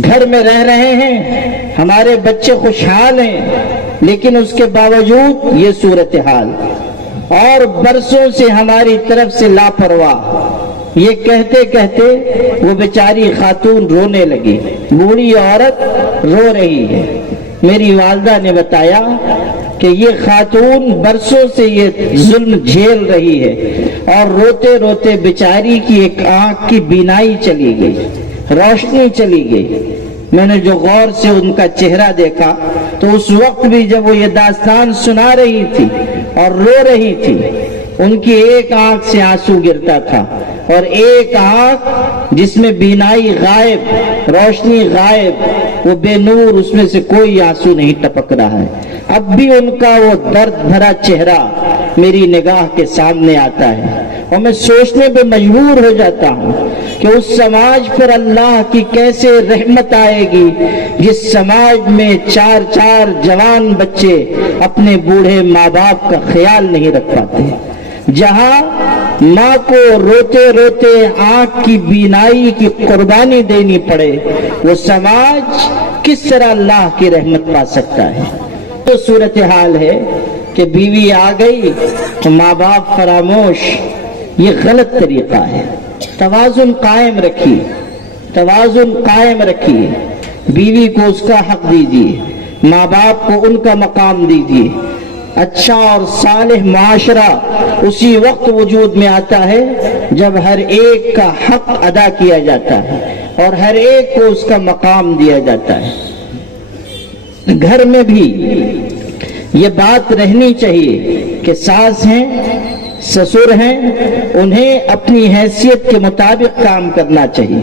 گھر میں رہ رہے ہیں، ہمارے بچے خوشحال ہیں، لیکن اس کے باوجود یہ صورتحال. اور برسوں سے ہماری طرف سے لاپرواہ. یہ کہتے کہتے وہ بیچاری خاتون رونے لگی، بوڑھی عورت رو رہی ہے. میری والدہ نے بتایا کہ یہ خاتون برسوں سے یہ ظلم جھیل رہی ہے، اور روتے روتے بیچاری کی ایک آنکھ کی بینائی چلی گئی، روشنی چلی گئی. میں نے جو غور سے ان کا چہرہ دیکھا تو اس وقت بھی جب وہ یہ داستان سنا رہی تھی اور رو رہی تھی، ان کی ایک آنکھ سے آنسو گرتا تھا، اور ایک آنکھ جس میں بینائی غائب، روشنی غائب، وہ بے نور، اس میں سے کوئی آنسو نہیں ٹپک رہا ہے. اب بھی ان کا وہ درد بھرا چہرہ میری نگاہ کے سامنے آتا ہے، اور میں سوچنے پہ مجبور ہو جاتا ہوں کہ اس سماج پر اللہ کی کیسے رحمت آئے گی جس سماج میں چار جوان بچے اپنے بوڑھے ماں باپ کا خیال نہیں رکھ پاتے. جہاں ماں کو روتے روتے آنکھ کی بینائی کی قربانی دینی پڑے، وہ سماج کس طرح اللہ کی رحمت پا سکتا ہے؟ تو صورتحال ہے کہ بیوی آ گئی تو ماں باپ فراموش. یہ غلط طریقہ ہے. توازن قائم رکھیے، توازن قائم رکھیے. بیوی کو اس کا حق دیجیے، ماں باپ کو ان کا مقام دیجیے. اچھا اور صالح معاشرہ اسی وقت وجود میں آتا ہے جب ہر ایک کا حق ادا کیا جاتا ہے اور ہر ایک کو اس کا مقام دیا جاتا ہے. گھر میں بھی یہ بات رہنی چاہیے کہ ساس ہیں، سسر ہیں، انہیں اپنی حیثیت کے مطابق کام کرنا چاہیے.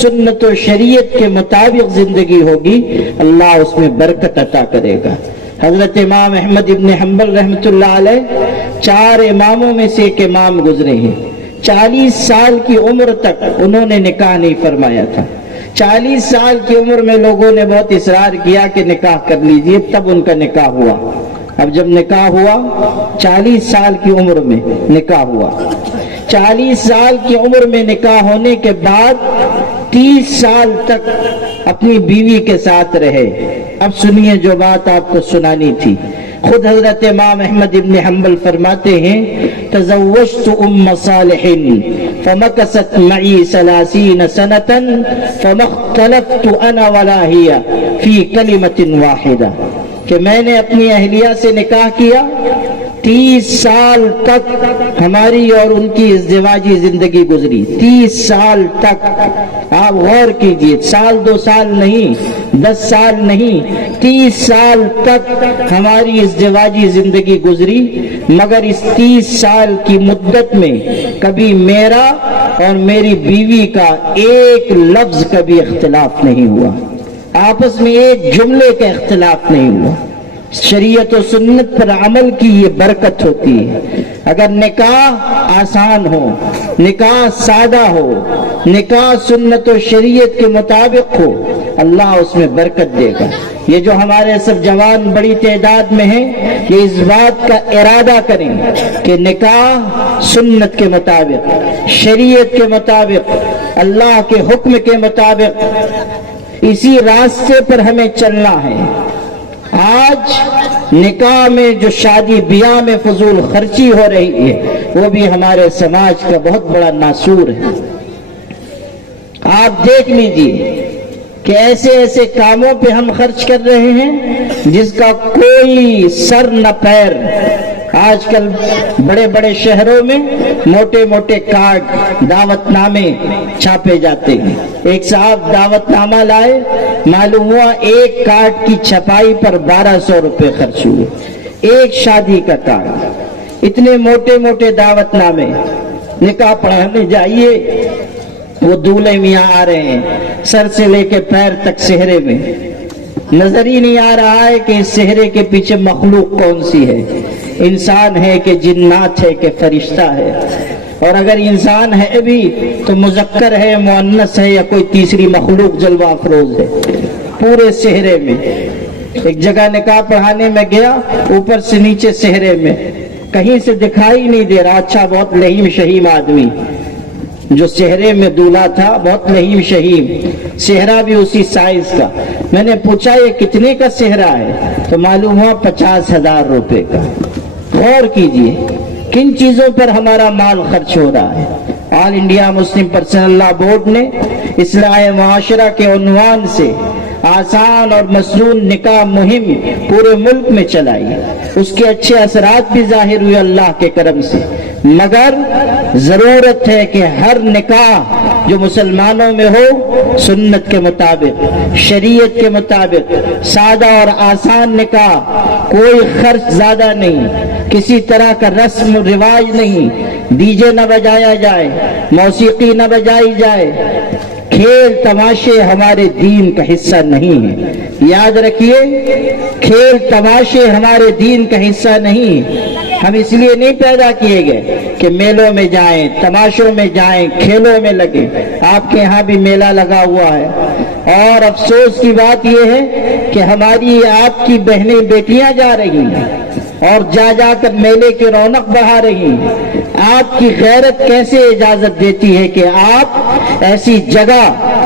سنت و شریعت کے مطابق زندگی ہوگی، اللہ اس میں برکت عطا کرے گا. حضرت امام احمد ابن حنبل رحمۃ اللہ علیہ 4 اماموں میں سے ایک امام گزرے ہیں. 40 سال کی عمر تک انہوں نے نکاح نہیں فرمایا تھا. 40 سال کی عمر میں لوگوں نے بہت اصرار کیا کہ نکاح کر لیجئے، تب ان کا نکاح ہوا. اب جب نکاح ہوا 40 سال کی عمر میں نکاح ہوا. 40 سال کی عمر میں نکاح ہونے کے بعد 30 سال تک اپنی بیوی کے ساتھ رہے. اب سنیے جو بات آپ کو سنانی تھی. خود حضرت امام احمد ابن حنبل فرماتے ہیں تزوجت ام صالح فمكثت معي 30 سنة فما اختلفت انا ولا هي في كلمة واحدة، کہ میں نے اپنی اہلیہ سے نکاح کیا، 30 سال تک ہماری اور ان کی ازدواجی زندگی گزری. 30 سال تک. آپ غور کیجئے، سال 2 سال نہیں، 10 سال نہیں، 30 سال تک ہماری ازدواجی زندگی گزری. مگر اس 30 سال کی مدت میں کبھی میرا اور میری بیوی کا ایک لفظ کبھی اختلاف نہیں ہوا، آپس میں ایک جملے کا اختلاف نہیں ہوا. شریعت و سنت پر عمل کی یہ برکت ہوتی ہے. اگر نکاح آسان ہو، نکاح سادہ ہو، نکاح سنت و شریعت کے مطابق ہو، اللہ اس میں برکت دے گا. یہ جو ہمارے سب جوان بڑی تعداد میں ہیں، یہ اس بات کا ارادہ کریں کہ نکاح سنت کے مطابق، شریعت کے مطابق، اللہ کے حکم کے مطابق، اسی راستے پر ہمیں چلنا ہے. آج نکاح میں جو شادی بیاہ میں فضول خرچی ہو رہی ہے وہ بھی ہمارے سماج کا بہت بڑا ناسور ہے۔ آپ دیکھ لیجئے کہ ایسے ایسے کاموں پہ ہم خرچ کر رہے ہیں جس کا کوئی سر نہ پیر۔ آج کل بڑے بڑے شہروں میں موٹے موٹے کارڈ دعوت نامے چھاپے جاتے ہیں۔ ایک صاحب دعوت نامہ لائے، معلوم ہوا ایک کارڈ کی چھپائی پر 1200 روپے خرچ ہوئے، ایک شادی کا کارڈ۔ اتنے موٹے موٹے دعوت نامے، نکاح پڑھانے جائیے وہ دولہے میاں آ رہے ہیں سر سے لے کے پیر تک صحرے میں، نظر ہی نہیں آ رہا ہے کہ اس صحرے کے پیچھے مخلوق کون سی ہے، انسان ہے کہ جنات ہے کہ فرشتہ ہے، اور اگر انسان ہے بھی تو مذکر ہے مؤنث ہے یا کوئی تیسری مخلوق جلوہ افروز ہے پورے صحرے میں۔ ایک جگہ نکاح پڑھانے میں گیا، اوپر سے نیچے صحرے میں، کہیں سے دکھائی نہیں دے رہا، اچھا بہت لہیم شہیم آدمی جو صحرے میں دولہا تھا، بہت لہیم شہیم، صحرا بھی اسی سائز کا۔ میں نے پوچھا یہ کتنے کا صحرا ہے تو معلوم ہوا 50,000 روپے کا۔ غور کیجئے کن چیزوں پر ہمارا مال خرچ ہو رہا ہے۔ آل انڈیا مسلم پرسنل لا بورڈ نے اصلاح معاشرہ کے عنوان سے آسان اور مسنون نکاح مہم پورے ملک میں چلائی، اس کے اچھے اثرات بھی ظاہر ہوئے اللہ کے کرم سے، مگر ضرورت ہے کہ ہر نکاح جو مسلمانوں میں ہو سنت کے مطابق، شریعت کے مطابق، سادہ اور آسان نکاح، کوئی خرچ زیادہ نہیں، کسی طرح کا رسم و رواج نہیں، ڈی جے نہ بجایا جائے، موسیقی نہ بجائی جائے، کھیل تماشے ہمارے دین کا حصہ نہیں ہے۔ یاد رکھیے کھیل تماشے ہمارے دین کا حصہ نہیں۔ ہم اس لیے نہیں پیدا کیے گئے کہ میلوں میں جائیں، تماشوں میں جائیں، کھیلوں میں لگے۔ آپ کے ہاں بھی میلہ لگا ہوا ہے، اور افسوس کی بات یہ ہے کہ ہماری آپ کی بہنیں بیٹیاں جا رہی ہیں اور جا جا کر میلے کی رونق بڑھا رہی ہیں۔ آپ کی غیرت کیسے اجازت دیتی ہے کہ آپ ایسی جگہ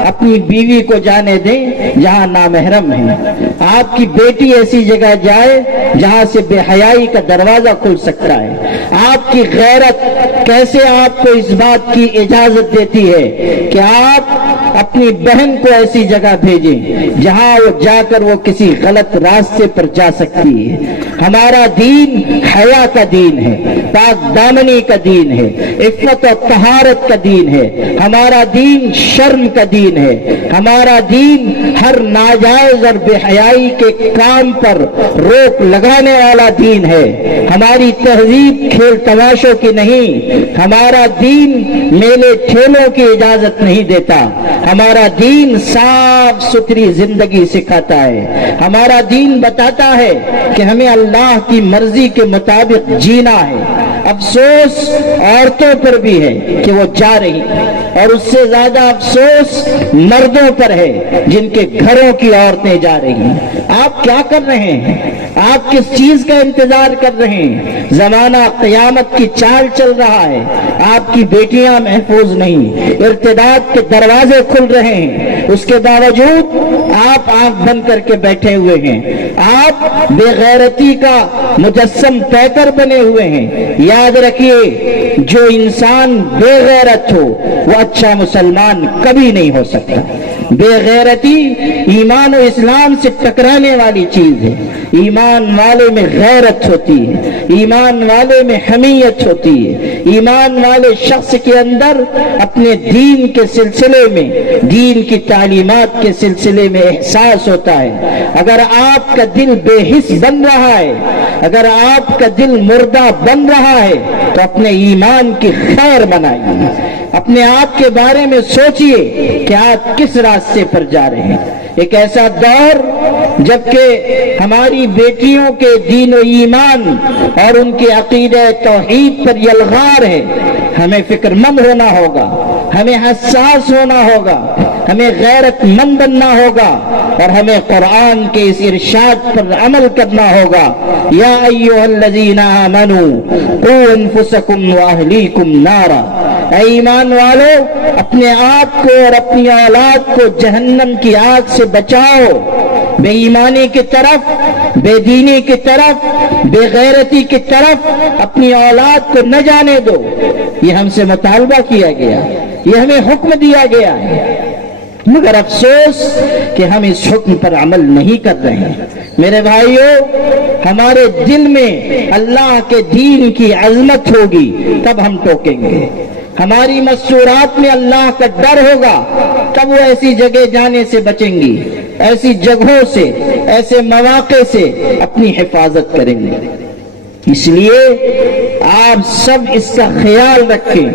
اپنی بیوی کو جانے دیں جہاں نامحرم ہیں؟ آپ کی بیٹی ایسی جگہ جائے جہاں سے بے حیائی کا دروازہ کھل سکتا ہے۔ آپ کی غیرت کیسے آپ کو اس بات کی اجازت دیتی ہے کہ آپ اپنی بہن کو ایسی جگہ بھیجیں جہاں وہ جا کر وہ کسی غلط راستے پر جا سکتی ہے؟ ہمارا دین حیا کا دین ہے، پاک دامنی کا دین ہے، عفت و طہارت کا دین ہے، ہمارا دین شرم کا دین ہے، ہمارا دین ہر ناجائز اور بے حیائی کے کام پر روک لگانے والا دین ہے۔ ہماری تہذیب کھیل تماشوں کی نہیں، ہمارا دین میلے ٹھیلوں کی اجازت نہیں دیتا، ہمارا دین صاف ستھری زندگی سکھاتا ہے، ہمارا دین بتاتا ہے کہ ہمیں اللہ کی مرضی کے مطابق جینا ہے۔ افسوس عورتوں پر بھی ہے کہ وہ جا رہی، اور اس سے زیادہ افسوس مردوں پر ہے جن کے گھروں کی عورتیں جا رہی ہیں۔ آپ کیا کر رہے ہیں؟ آپ کس چیز کا انتظار کر رہے ہیں؟ زمانہ قیامت کی چال چل رہا ہے، آپ کی بیٹیاں محفوظ نہیں، ارتداد کے دروازے کھل رہے ہیں، اس کے باوجود آپ آنکھ بند کر کے بیٹھے ہوئے ہیں، آپ بے غیرتی کا مجسم پیکر بنے ہوئے ہیں۔ یاد رکھیے جو انسان بے غیرت ہو وہ اچھا مسلمان کبھی نہیں ہو سکتا۔ بے غیرتی ایمان و اسلام سے ٹکرانے والی چیز ہے۔ ایمان والے میں غیرت ہوتی ہے، ایمان والے میں حمیت ہوتی ہے، ایمان والے شخص کے اندر اپنے دین کے سلسلے میں، دین کی تعلیمات کے سلسلے میں احساس ہوتا ہے۔ اگر آپ کا دل بے حس بن رہا ہے، اگر آپ کا دل مردہ بن رہا ہے تو اپنے ایمان کی خیر بنائیے، اپنے آپ کے بارے میں سوچئے کہ آپ کس راستے پر جا رہے ہیں۔ ایک ایسا دور جبکہ ہماری بیٹیوں کے دین و ایمان اور ان کے عقیدہ توحید پر یلغار ہے، ہمیں فکر مند ہونا ہوگا، ہمیں حساس ہونا ہوگا، ہمیں غیرت مند بننا ہوگا، اور ہمیں قرآن کے اس ارشاد پر عمل کرنا ہوگا۔ یا ایھا الذین آمنوا قوا انفسکم واہلیکم نارا، اے ایمان والو اپنے آپ کو اور اپنی اولاد کو جہنم کی آگ سے بچاؤ۔ بے ایمانی کی طرف بے دینی کی طرف، بے غیرتی کی طرف اپنی اولاد کو نہ جانے دو، یہ ہم سے مطالبہ کیا گیا، یہ ہمیں حکم دیا گیا ہے، مگر افسوس کہ ہم اس حکم پر عمل نہیں کر رہے ہیں۔ میرے بھائیوں، ہمارے دل میں اللہ کے دین کی عظمت ہوگی تب ہم ٹوکیں گے، ہماری مستورات میں اللہ کا ڈر ہوگا تب وہ ایسی جگہ جانے سے بچیں گی، ایسی جگہوں سے، ایسے مواقع سے اپنی حفاظت کریں گے۔ اس لیے آپ سب اس کا خیال رکھیں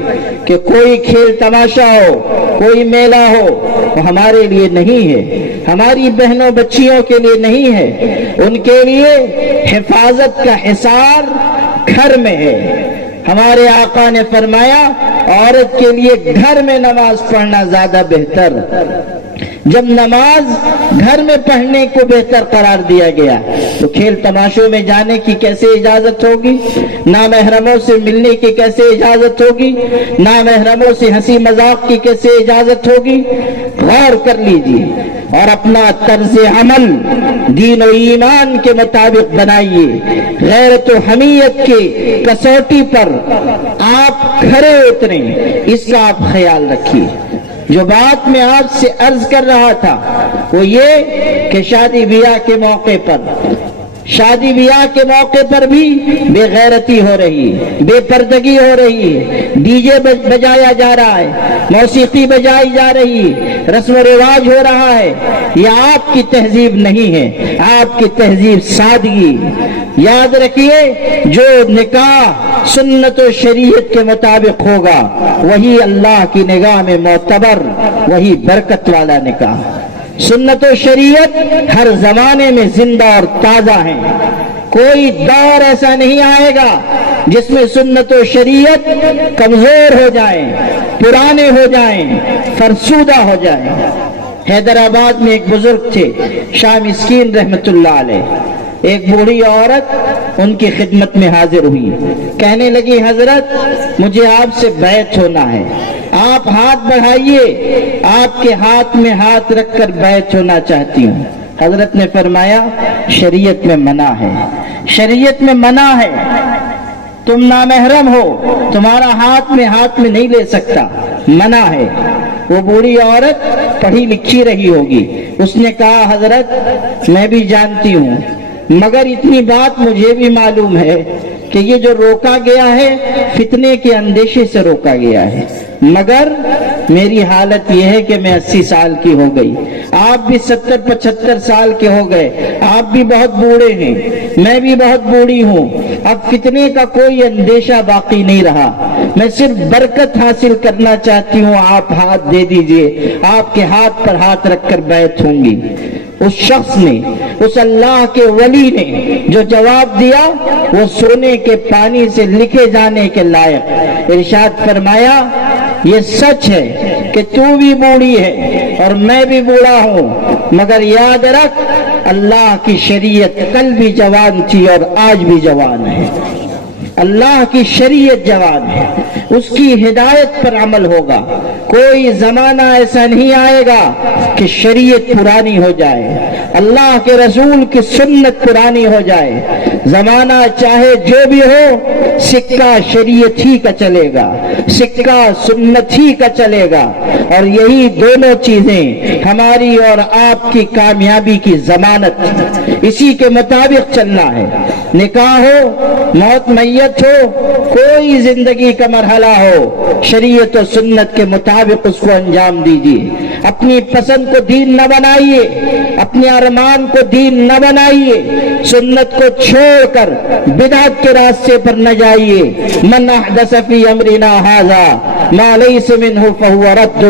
کہ کوئی کھیل تماشا ہو، کوئی میلہ ہو، وہ ہمارے لیے نہیں ہے، ہماری بہنوں بچیوں کے لیے نہیں ہے، ان کے لیے حفاظت کا حصار گھر میں ہے۔ ہمارے آقا نے فرمایا عورت کے لیے گھر میں نماز پڑھنا زیادہ بہتر۔ جب نماز گھر میں پڑھنے کو بہتر قرار دیا گیا تو کھیل تماشوں میں جانے کی کیسے اجازت ہوگی؟ نامحرموں سے ملنے کی کیسے اجازت ہوگی؟ نامحرموں سے ہنسی مذاق کی کیسے اجازت ہوگی؟ غور کر لیجیے اور اپنا طرز عمل دین و ایمان کے مطابق بنائیے۔ غیرت و حمیت کی کسوٹی پر آپ کھرے اتریں، اس کا آپ خیال رکھیے۔ جو بات میں آپ سے عرض کر رہا تھا وہ یہ کہ شادی بیاہ کے موقع پر بھی بے غیرتی ہو رہی ہے، بے پردگی ہو رہی ہے، ڈی جے بجایا جا رہا ہے، موسیقی بجائی جا رہی ہے، رسم و رواج ہو رہا ہے۔ یہ آپ کی تہذیب نہیں ہے، آپ کی تہذیب سادگی۔ یاد رکھیے جو نکاح سنت و شریعت کے مطابق ہوگا وہی اللہ کی نگاہ میں معتبر، وہی برکت والا نکاح۔ سنت و شریعت ہر زمانے میں زندہ اور تازہ ہیں، کوئی دور ایسا نہیں آئے گا جس میں سنت و شریعت کمزور ہو جائیں، پرانے ہو جائیں، فرسودہ ہو جائیں۔ حیدرآباد میں ایک بزرگ تھے شاہ مسکین رحمت اللہ علیہ، ایک بوڑھی عورت ان کی خدمت میں حاضر ہوئی، کہنے لگی حضرت مجھے آپ سے بیعت ہونا ہے، آپ ہاتھ بڑھائیے، آپ کے ہاتھ میں ہاتھ رکھ کر بیعت ہونا چاہتی ہوں۔ حضرت نے فرمایا شریعت میں منع ہے، شریعت میں منع ہے، تم نامحرم ہو، تمہارا ہاتھ میں نہیں لے سکتا، منع ہے۔ وہ بوڑھی عورت پڑھی لکھی رہی ہوگی، اس نے کہا حضرت میں بھی جانتی ہوں مگر اتنی بات مجھے بھی معلوم ہے کہ یہ جو روکا گیا ہے فتنے کے اندیشے سے روکا گیا ہے، مگر میری حالت یہ ہے کہ میں 80 سال کی ہو گئی، آپ بھی 70-75 سال کے ہو گئے، آپ بھی بہت بوڑھے ہیں، میں بھی بہت بوڑھی ہوں، اب فتنے کا کوئی اندیشہ باقی نہیں رہا، میں صرف برکت حاصل کرنا چاہتی ہوں، آپ ہاتھ دے دیجئے، آپ کے ہاتھ پر ہاتھ رکھ کر بیعت ہوں گی۔ اس شخص نے، اس اللہ کے ولی نے جو جواب دیا وہ سونے کے پانی سے لکھے جانے کے لائق۔ ارشاد فرمایا یہ سچ ہے کہ تو بھی بوڑھی ہے اور میں بھی بوڑھا ہوں، مگر یاد رکھ اللہ کی شریعت کل بھی جوان تھی اور آج بھی جوان ہے، اللہ کی شریعت جوان ہے، اس کی ہدایت پر عمل ہوگا۔ کوئی زمانہ ایسا نہیں آئے گا کہ شریعت پرانی ہو جائے، اللہ کے رسول کی سنت پرانی ہو جائے۔ زمانہ چاہے جو بھی ہو سکہ شریعت ہی کا چلے گا، سکہ سنت ہی کا چلے گا، اور یہی دونوں چیزیں ہماری اور آپ کی کامیابی کی ضمانت، اسی کے مطابق چلنا ہے۔ نکاح ہو، موت میت ہو، کوئی زندگی کا مرحلہ ہو، شریعت و سنت کے مطابق اس کو انجام دیجیے۔ اپنی پسند کو دین نہ بنائیے، اپنے ارمان کو دین نہ بنائیے، سنت کو چھوڑ کر بدعت کے راستے پر نہ جائیے۔ من احدث فی امرنا ھذا ما لیس منہ فہو رد۔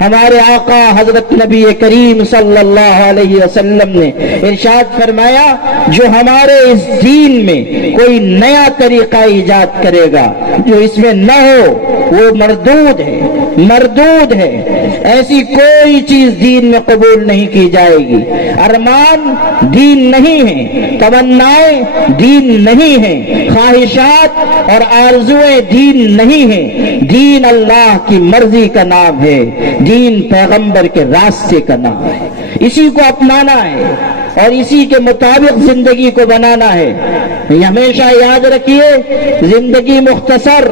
ہمارے آقا حضرت نبی کریم صلی اللہ علیہ وسلم نے ارشاد فرمایا جو ہمارے اس دین میں کوئی نیا طریقہ ایجاد کرے گا جو اس میں نہ ہو وہ مردود ہے، مردود ہے۔ ایسی کوئی چیز دین میں قبول نہیں کی جائے گی۔ ارمان دین نہیں ہے، تمنائیں دین نہیں ہیں، خواہشات اور آرزویں دین نہیں ہیں۔ دین اللہ کی مرضی کا نام ہے، دین پیغمبر کے راستے کا نام ہے، اسی کو اپنانا ہے۔ اور اسی کے مطابق زندگی کو بنانا ہے۔ ہمیشہ یاد رکھیے زندگی مختصر،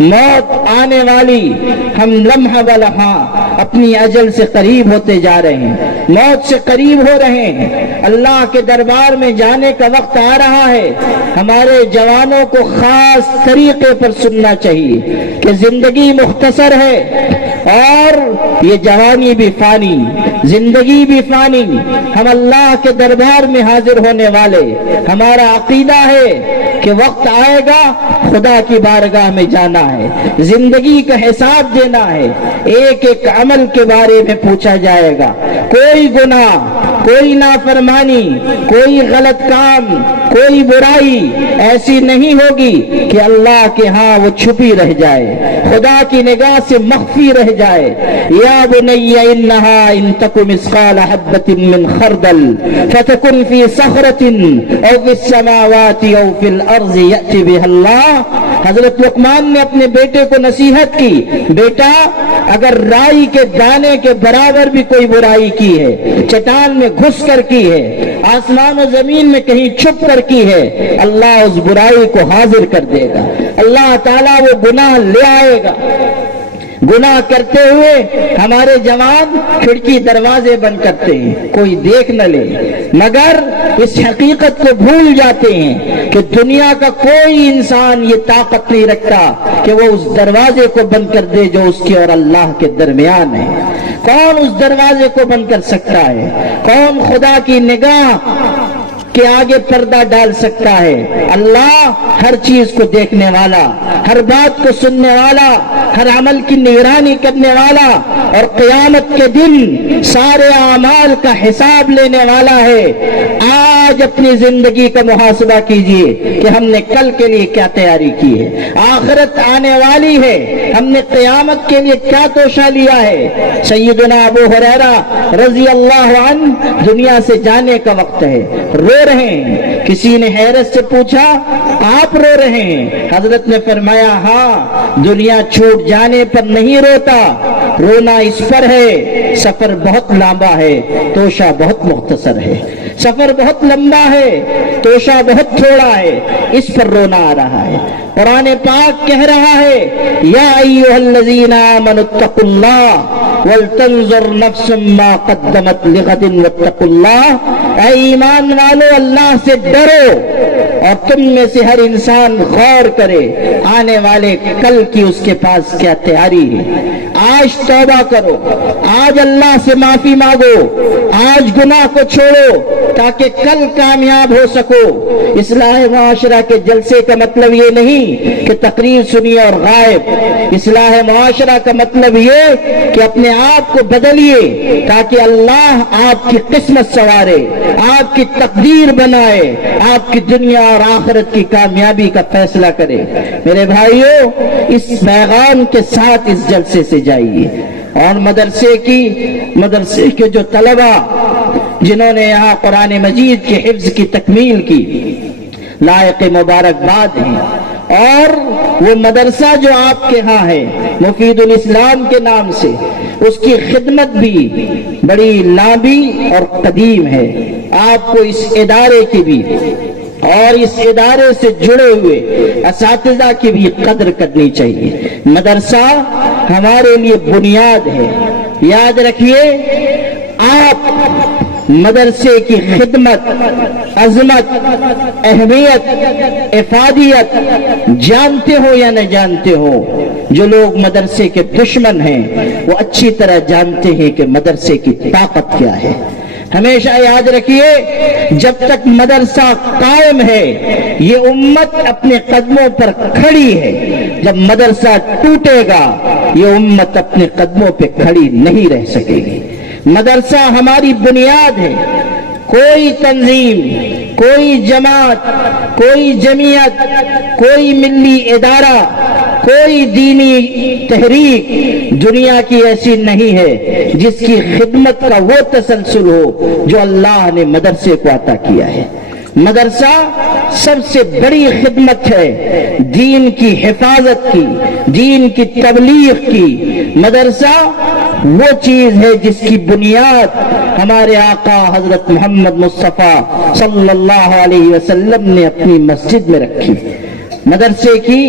موت آنے والی، ہم لمحہ بلمحہ اپنی اجل سے قریب ہوتے جا رہے ہیں، موت سے قریب ہو رہے ہیں، اللہ کے دربار میں جانے کا وقت آ رہا ہے۔ ہمارے جوانوں کو خاص طریقے پر سننا چاہیے کہ زندگی مختصر ہے اور یہ جوانی بھی فانی، زندگی بھی فانی، ہم اللہ کے دربار میں حاضر ہونے والے، ہمارا عقیدہ ہے کہ وقت آئے گا خدا کی بارگاہ میں جانا ہے، زندگی کا حساب دینا ہے، ایک ایک عمل کے بارے میں پوچھا جائے گا، کوئی گناہ، کوئی نافرمانی، کوئی غلط کام، کوئی برائی ایسی نہیں ہوگی کہ اللہ کے ہاں وہ چھپی رہ جائے، خدا کی نگاہ سے مخفی رہ جائے۔ یا بنی انہا ان تک مثقال حبۃ من خردل فتکن فی صخرۃ او فی السماوات او فی الارض یأتی بها اللہ۔ حضرت لقمان نے اپنے بیٹے کو نصیحت کی، بیٹا اگر رائی کے دانے کے برابر بھی کوئی برائی کی ہے، چٹان میں گھس کر کی ہے، آسمان و زمین میں کہیں چھپ کر کی ہے، اللہ اس برائی کو حاضر کر دے گا، اللہ تعالیٰ وہ گناہ لے آئے گا۔ گناہ کرتے ہوئے ہمارے جوان کھڑکی دروازے بند کرتے ہیں، کوئی دیکھ نہ لے، مگر اس حقیقت کو بھول جاتے ہیں کہ دنیا کا کوئی انسان یہ طاقت نہیں رکھتا کہ وہ اس دروازے کو بند کر دے جو اس کے اور اللہ کے درمیان ہے۔ کون اس دروازے کو بند کر سکتا ہے؟ کون خدا کی نگاہ کے آگے پردہ ڈال سکتا ہے؟ اللہ ہر چیز کو دیکھنے والا، ہر بات کو سننے والا، ہر عمل کی نگرانی کرنے والا، اور قیامت کے دن سارے اعمال کا حساب لینے والا ہے۔ آج اپنی زندگی کا محاسبہ کیجئے کہ ہم نے کل کے لیے کیا تیاری کی ہے، آخرت آنے والی ہے، ہم نے قیامت کے لیے کیا توشہ لیا ہے۔ سیدنا ابو ہریرہ رضی اللہ عنہ دنیا سے جانے کا وقت ہے، رو رہے ہیں۔ کسی نے حیرت سے پوچھا آپ رو رہے ہیں؟ حضرت نے فرمایا ہاں، دنیا چھوٹ جانے پر نہیں روتا، رونا اس پر ہے سفر بہت لمبا ہے، توشہ بہت مختصر ہے۔ سفر بہت لمبا ہے، توشہ بہت تھوڑا ہے، اس پر رونا آ رہا ہے۔ قرآن پاک کہہ رہا ہے یا ایھا الذین آمنوا اتقوا اللہ ولتنظر نفس ما قدمت لغد واتقوا اللہ۔ اے ایمان والو اللہ سے ڈرو اور تم میں سے ہر انسان غور کرے آنے والے کل کی اس کے پاس کیا تیاری ہے۔ آج توبہ کرو، آج اللہ سے معافی مانگو، آج گناہ کو چھوڑو تاکہ کل کامیاب ہو سکو۔ اصلاح معاشرہ کے جلسے کا مطلب یہ نہیں کہ تقریر سنیے اور غائب، اصلاح معاشرہ کا مطلب یہ کہ اپنے آپ کو بدلیے تاکہ اللہ آپ کی قسمت سنوارے، آپ کی تقدیر بنائے، آپ کی دنیا اور آخرت کی کامیابی کا فیصلہ کرے۔ میرے بھائیوں، اس پیغام کے ساتھ اس جلسے سے جائیے، اور مدرسے کے جو طلبہ جنہوں نے یہاں قرآن مجید کے حفظ کی تکمیل کی، لائق مبارکباد ہیں۔ اور وہ مدرسہ جو آپ کے ہاں ہے مفید الاسلام کے نام سے، اس کی خدمت بھی بڑی لمبی اور قدیم ہے۔ آپ کو اس ادارے کی بھی اور اس ادارے سے جڑے ہوئے اساتذہ کی بھی قدر کرنی چاہیے۔ مدرسہ ہمارے لیے بنیاد ہے۔ یاد رکھیے، آپ مدرسے کی خدمت، عظمت، اہمیت، افادیت جانتے ہو یا نہ جانتے ہو، جو لوگ مدرسے کے دشمن ہیں وہ اچھی طرح جانتے ہیں کہ مدرسے کی طاقت کیا ہے۔ ہمیشہ یاد رکھیے، جب تک مدرسہ قائم ہے یہ امت اپنے قدموں پر کھڑی ہے، جب مدرسہ ٹوٹے گا یہ امت اپنے قدموں پہ کھڑی نہیں رہ سکے گی۔ مدرسہ ہماری بنیاد ہے۔ کوئی تنظیم، کوئی جماعت، کوئی جمعیت، کوئی ملی ادارہ، کوئی دینی تحریک دنیا کی ایسی نہیں ہے جس کی خدمت کا وہ تسلسل ہو جو اللہ نے مدرسے کو عطا کیا ہے۔ مدرسہ سب سے بڑی خدمت ہے دین کی حفاظت کی، دین کی تبلیغ کی۔ مدرسہ وہ چیز ہے جس کی بنیاد ہمارے آقا حضرت محمد مصطفیٰ صلی اللہ علیہ وسلم نے اپنی مسجد میں رکھی۔ مدرسے کی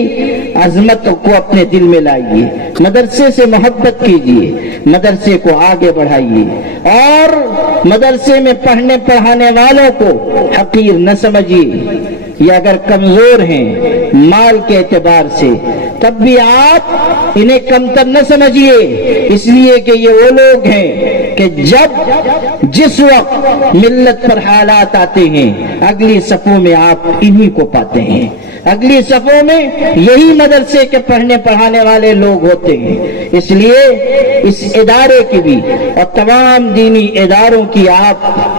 عظمت کو اپنے دل میں لائیے، مدرسے سے محبت کیجیے، مدرسے کو آگے بڑھائیے، اور مدرسے میں پڑھنے پڑھانے والوں کو حقیر نہ سمجھیے۔ یہ اگر کمزور ہیں مال کے اعتبار سے تب بھی آپ انہیں کمتر نہ سمجھیے، اس لیے کہ یہ وہ لوگ ہیں کہ جس وقت ملت پر حالات آتے ہیں اگلی صفوں میں آپ انہی کو پاتے ہیں، اگلی صفوں میں یہی مدرسے کے پڑھنے پڑھانے والے لوگ ہوتے ہیں۔ اس لیے اس ادارے کی بھی اور تمام دینی اداروں کی آپ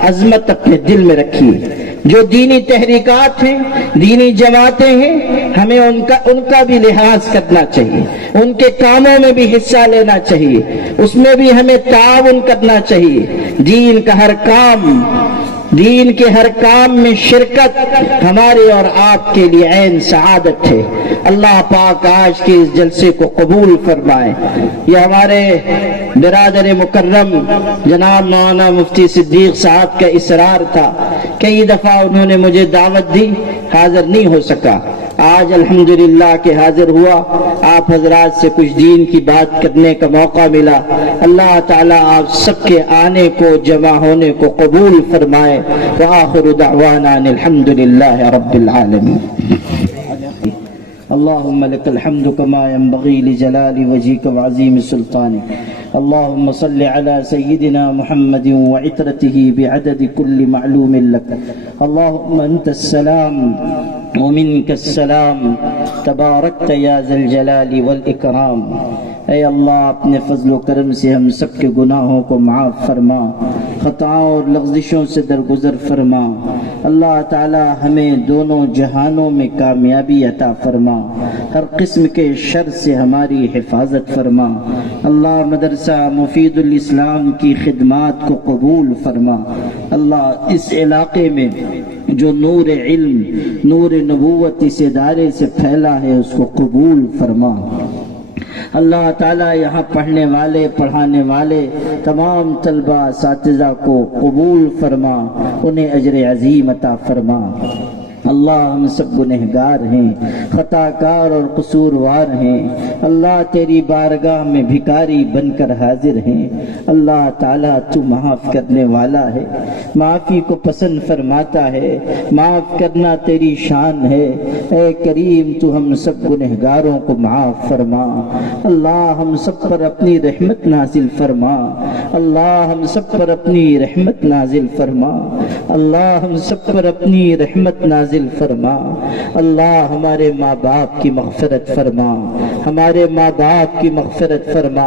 عظمت اپنے دل میں رکھیے۔ جو دینی تحریکات ہیں، دینی جماعتیں ہیں، ہمیں ان کا بھی لحاظ کرنا چاہیے، ان کے کاموں میں بھی حصہ لینا چاہیے، اس میں بھی ہمیں تعاون کرنا چاہیے۔ دین کے ہر کام میں شرکت ہمارے اور آپ کے لیے عین سعادت ہے۔ اللہ پاک آج کے اس جلسے کو قبول فرمائے۔ یہ ہمارے برادر مکرم جناب مولانا مفتی صدیق صاحب کا اصرار تھا، کئی دفعہ انہوں نے مجھے دعوت دی، حاضر نہیں ہو سکا، آج الحمدللہ کہ حاضر ہوا، آپ حضرات سے کچھ دین کی بات کرنے کا موقع ملا۔ اللہ تعالیٰ آپ سب کے آنے کو، جمع ہونے کو قبول فرمائے۔ وآخر دعوانا الحمدللہ رب العالمین۔ اللهم لك الحمد كما ينبغي لجلال وجهك وعظيم سلطانك۔ اللهم صل على سيدنا محمد وعترته بعدد كل معلوم لك۔ اللهم أنت السلام ومنك السلام، تباركت يا ذا الجلال والإكرام۔ اے اللہ اپنے فضل و کرم سے ہم سب کے گناہوں کو معاف فرما، خطاؤں اور لغزشوں سے درگزر فرما۔ اللہ تعالی ہمیں دونوں جہانوں میں کامیابی عطا فرما، ہر قسم کے شر سے ہماری حفاظت فرما۔ اللہ مدرسہ مفید الاسلام کی خدمات کو قبول فرما۔ اللہ اس علاقے میں جو نور علم، نور نبوت اس ادارے سے پھیلا ہے اس کو قبول فرما۔ اللہ تعالیٰ یہاں پڑھنے والے، پڑھانے والے تمام طلبہ اساتذہ کو قبول فرما، انہیں اجر عظیم عطا فرما۔ اللہ ہم سب گنہگار ہیں، خطا کار اور قصوروار ہیں، اللہ تیری بارگاہ میں بھکاری بن کر حاضر ہیں۔ اللہ تعالیٰ تو معاف کرنے والا ہے، معافی کو پسند فرماتا ہے، معاف کرنا تیری شان ہے۔ اے کریم تو ہم سب گنہگاروں کو معاف فرما۔ اللہ ہم سب پر اپنی رحمت نازل فرما، اللہ ہم سب پر اپنی رحمت نازل فرما، اللہ ہم سب پر اپنی رحمت نازل فرما۔ اللہ ہمارے ماں باپ کی مغفرت فرما، ہمارے ماں باپ کی مغفرت فرما،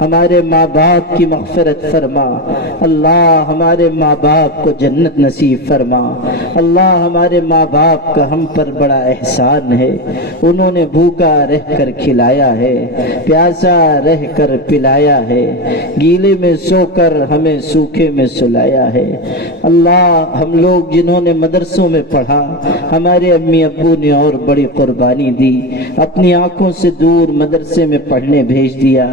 ہمارے ماں باپ کی مغفرت فرما۔ اللہ ہمارے ماں باپ کو جنت نصیب فرما۔ اللہ ہمارے ماں باپ کا ہم پر بڑا احسان ہے، انہوں نے بھوکا رہ کر کھلایا ہے، پیاسا رہ کر پلایا ہے، گیلے میں سو کر ہمیں سوکھے میں سلایا ہے۔ اللہ ہم لوگ جنہوں نے مدرسوں میں پڑھا، ہمارے امی ابو نے اور بڑی قربانی دی، اپنی آنکھوں سے دور مدرسے میں پڑھنے بھیج دیا۔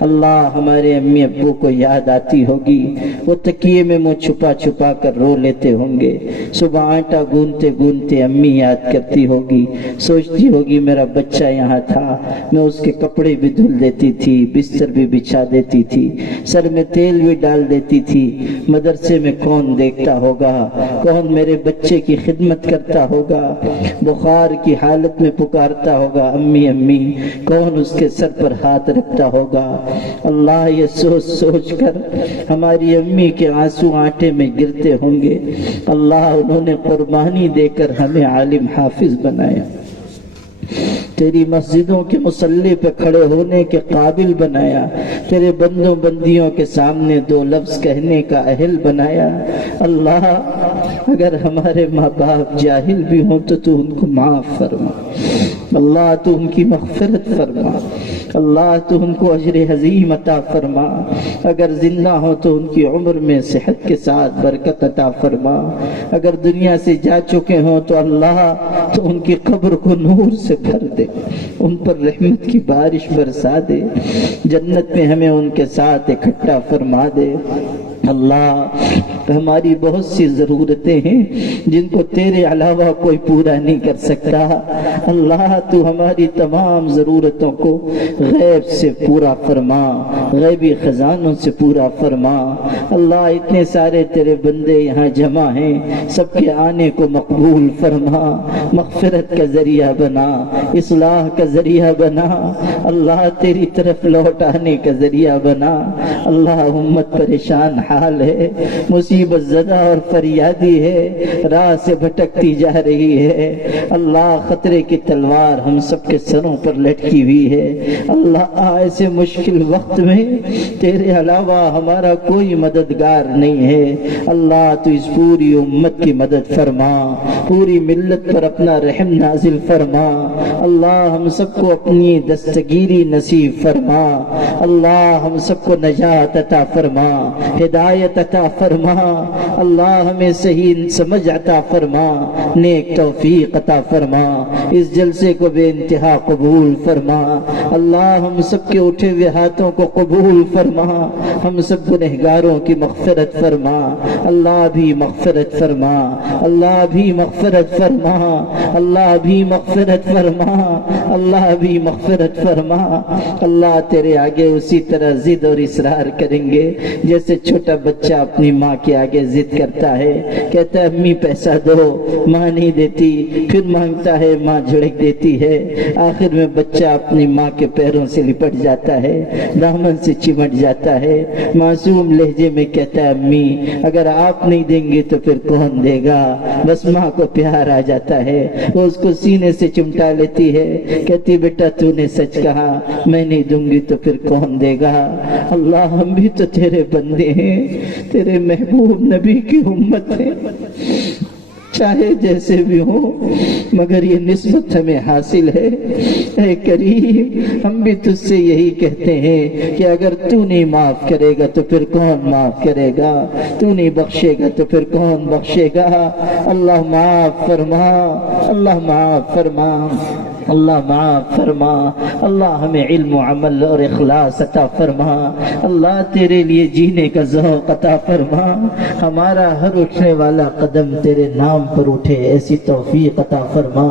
اللہ ہمارے امی ابو کو یاد آتی ہوگی، وہ تکیے میں منہ چھپا چھپا کر رو لیتے ہوں گے، صبح آٹا گونتے گونتے امی یاد کرتی ہوگی، سوچتی ہوگی میرا بچہ یہاں تھا، میں اس کے کپڑے بھی دھل دیتی تھی، بستر بھی بچھا دیتی تھی، سر میں تیل بھی ڈال دیتی تھی۔ مدرسے میں کون دیکھتا ہوگا، کون میرے بچے کی خدمت کرتا ہوگا، بخار کی حالت میں پکارتا ہوگا امی امی، کون اس کے سر پر ہاتھ رکھتا ہوگا۔ اللہ یہ سوچ سوچ کر ہماری امی کے آنسو آٹے میں گرتے ہوں گے۔ اللہ انہوں نے قربانی دے کر ہمیں عالم حافظ بنایا، تیری مسجدوں کے مصلی پہ کھڑے ہونے کے قابل بنایا، تیرے بندوں بندیوں کے سامنے دو لفظ کہنے کا اہل بنایا۔ اللہ اگر ہمارے ماں باپ جاہل بھی ہوں تو تو ان کو معاف فرما، اللہ تو ان کی مغفرت فرما۔ اللہ تو ان کو اجر عظیم عطا فرما، اگر زندہ ہو تو ان کی عمر میں صحت کے ساتھ برکت عطا فرما، اگر دنیا سے جا چکے ہوں تو اللہ تو ان کی قبر کو نور سے بھر دے، ان پر رحمت کی بارش برسا دے، جنت میں ہمیں ان کے ساتھ اکٹھا فرما دے۔ اللہ ہماری بہت سی ضرورتیں ہیں جن کو تیرے علاوہ کوئی پورا نہیں کر سکتا، اللہ تو ہماری تمام ضرورتوں کو غیب سے پورا فرما، غیبی خزانوں سے پورا فرما۔ اللہ اتنے سارے تیرے بندے یہاں جمع ہیں، سب کے آنے کو مقبول فرما، مغفرت کا ذریعہ بنا، اصلاح کا ذریعہ بنا، اللہ تیری طرف لوٹ آنے کا ذریعہ بنا۔ اللہ امت پریشان حال ہے، مصیبت زدہ اور فریادی ہے، راہ سے بھٹکتی جا رہی ہے، اللہ خطرے کی تلوار ہم سب کے سروں پر لٹکی ہوئی ہے۔ اللہ ایسے مشکل وقت میں تیرے علاوہ ہمارا کوئی مددگار نہیں ہے، اللہ تو اس پوری امت کی مدد فرما، پوری ملت پر اپنا رحم نازل فرما، اللہ ہم سب کو اپنی دستگیری نصیب فرما، اللہ ہم سب کو نجات عطا فرما، ہدایت عطا فرما، اللہ ہمیں صحیح سمجھ عطا فرما، نیک توفیق عطا فرما، اس جلسے کو بے انتہا قبول فرما، اللہ ہم سب کے اٹھے ہوئے ہاتھوں کو قبول فرما، ہم سب گنہگاروں کی مغفرت فرما، اللہ بھی مغفرت فرما، اللہ بھی مغفرت فرما، اللہ بھی مغفرت فرما، اللہ بھی مغفرت فرما۔ اللہ تیرے آگے اسی طرح ضد اور اصرار کریں گے جیسے چھوٹا بچہ اپنی ماں کے آگے ضد کرتا ہے، کہتا ہے امی پیسہ دو، ماں نہیں دیتی، پھر مانگتا ہے، ماں جھڑک دیتی ہے، آخر میں بچہ اپنی ماں کے پیروں سے لپٹ جاتا ہے، دامن سے چمٹ جاتا ہے، معصوم لہجے میں کہتا ہے امی اگر آپ نہیں دیں گے تو پھر کون دے گا، بس ماں کو پیار آ جاتا ہے، وہ اس کو سینے سے چمٹا لیتی ہے، کہتی بیٹا تو نے سچ کہا، میں نہیں دوں گی تو پھر کون دے گا۔ اللہ ہم بھی تو تیرے بندے ہیں، تیرے محبوب نبی کی امت ہے، چاہے جیسے بھی ہو مگر یہ نسبت ہمیں حاصل ہے۔ اے کریم ہم بھی تجھ سے یہی کہتے ہیں کہ اگر تو نہیں معاف کرے گا تو پھر کون معاف کرے گا، تو نہیں بخشے گا تو پھر کون بخشے گا۔ اللہ معاف فرما، اللہ معاف فرما، اللہ معاف فرما، اللہ ہمیں علم و عمل اور اخلاص عطا فرما، اللہ تیرے لیے جینے کا ذوق عطا فرما، ہمارا ہر اٹھنے والا قدم تیرے نام پر اٹھے ایسی توفیق عطا فرما،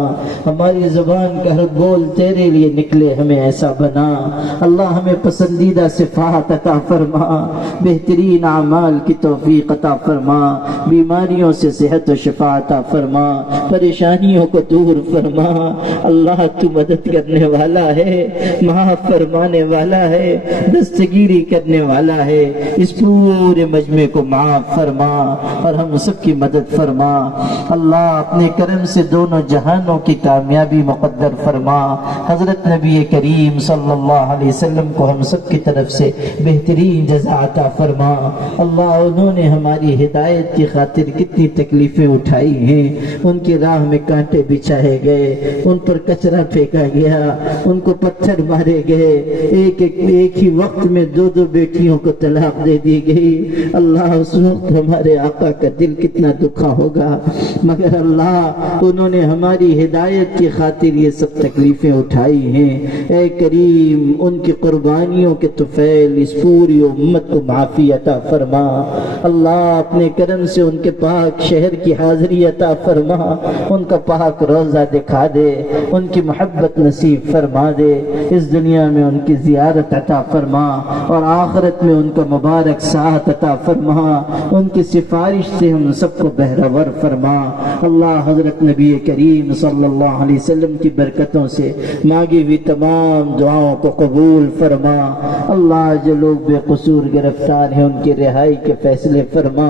ہماری زبان کا ہر بول تیرے لیے نکلے ہمیں ایسا بنا، اللہ ہمیں پسندیدہ صفات عطا فرما، بہترین اعمال کی توفیق عطا فرما، بیماریوں سے صحت و شفا عطا فرما، پریشانیوں کو دور فرما۔ اللہ تو مدد کرنے والا ہے، معاف فرمانے والا ہے، دستگیری کرنے والا ہے، اس پورے مجمع کو معاف فرما اور ہم سب کی مدد فرما۔ اللہ اپنے کرم سے دونوں جہانوں کی کامیابی مقدر فرما، حضرت نبی کریم صلی اللہ علیہ وسلم کو ہم سب کی طرف سے بہترین جزا عطا فرما۔ اللہ انہوں نے ہماری ہدایت کی خاطر کتنی تکلیفیں اٹھائی ہیں، ان کی راہ میں کانٹے بچھائے گئے، ان پر کچرا پھینکا گیا، ان کو پتھر مارے گئے، ایک ہی وقت میں دو بیٹیوں کو طلاق دے دی گئی۔ اللہ اس وقت ہمارے آقا کا دل کتنا دکھا ہوگا، مگر اللہ انہوں نے ہماری ہدایت کی خاطر یہ سب تکلیفیں اٹھائی ہیں۔ اے کریم ان کی قربانیوں کے طفیل اس پوری امت کو معافی عطا فرما، اللہ اپنے کرم سے ان کے پاک شہر کی حاضری عطا فرما، ان کا پاک روزہ دکھا دے، ان کی محبت نصیب فرما دے، اس دنیا میں ان کی زیارت عطا فرما اور آخرت میں ان کا مبارک ساتھ عطا فرما، ان کی سفارش سے ہم سب کو بہرور فرما۔ اللہ حضرت نبی کریم صلی اللہ علیہ وسلم کی برکتوں سے مانگی ہوئی تمام دعاؤں کو قبول فرما۔ اللہ جو لوگ بے قصور گرفتار ہیں ان کی رہائی کے فیصلے فرما،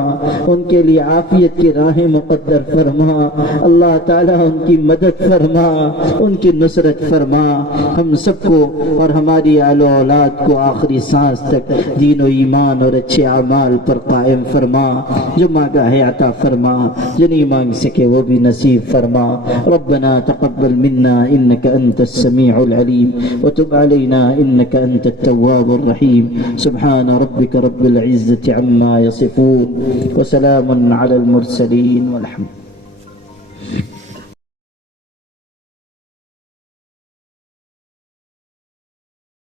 ان کے لیے عافیت کی راہیں مقدر فرما، اللہ تعالی ان کی مدد فرما، ان کی نصرت فرما، ہم سب کو کو اور ہماری اہل و اولاد کو آخری سانس تک دین و ایمان اور اچھے اعمال پر قائم فرما. جو مانگا ہے عطا فرما، جو نہیں مانگ سکے وہ بھی نصیب فرما. ربنا تقبل منا انك انت السميع العليم وتب علينا انك انت التواب الرحيم. سبحان ربك رب العزة عما يصفون وسلام على المرسلين والحمد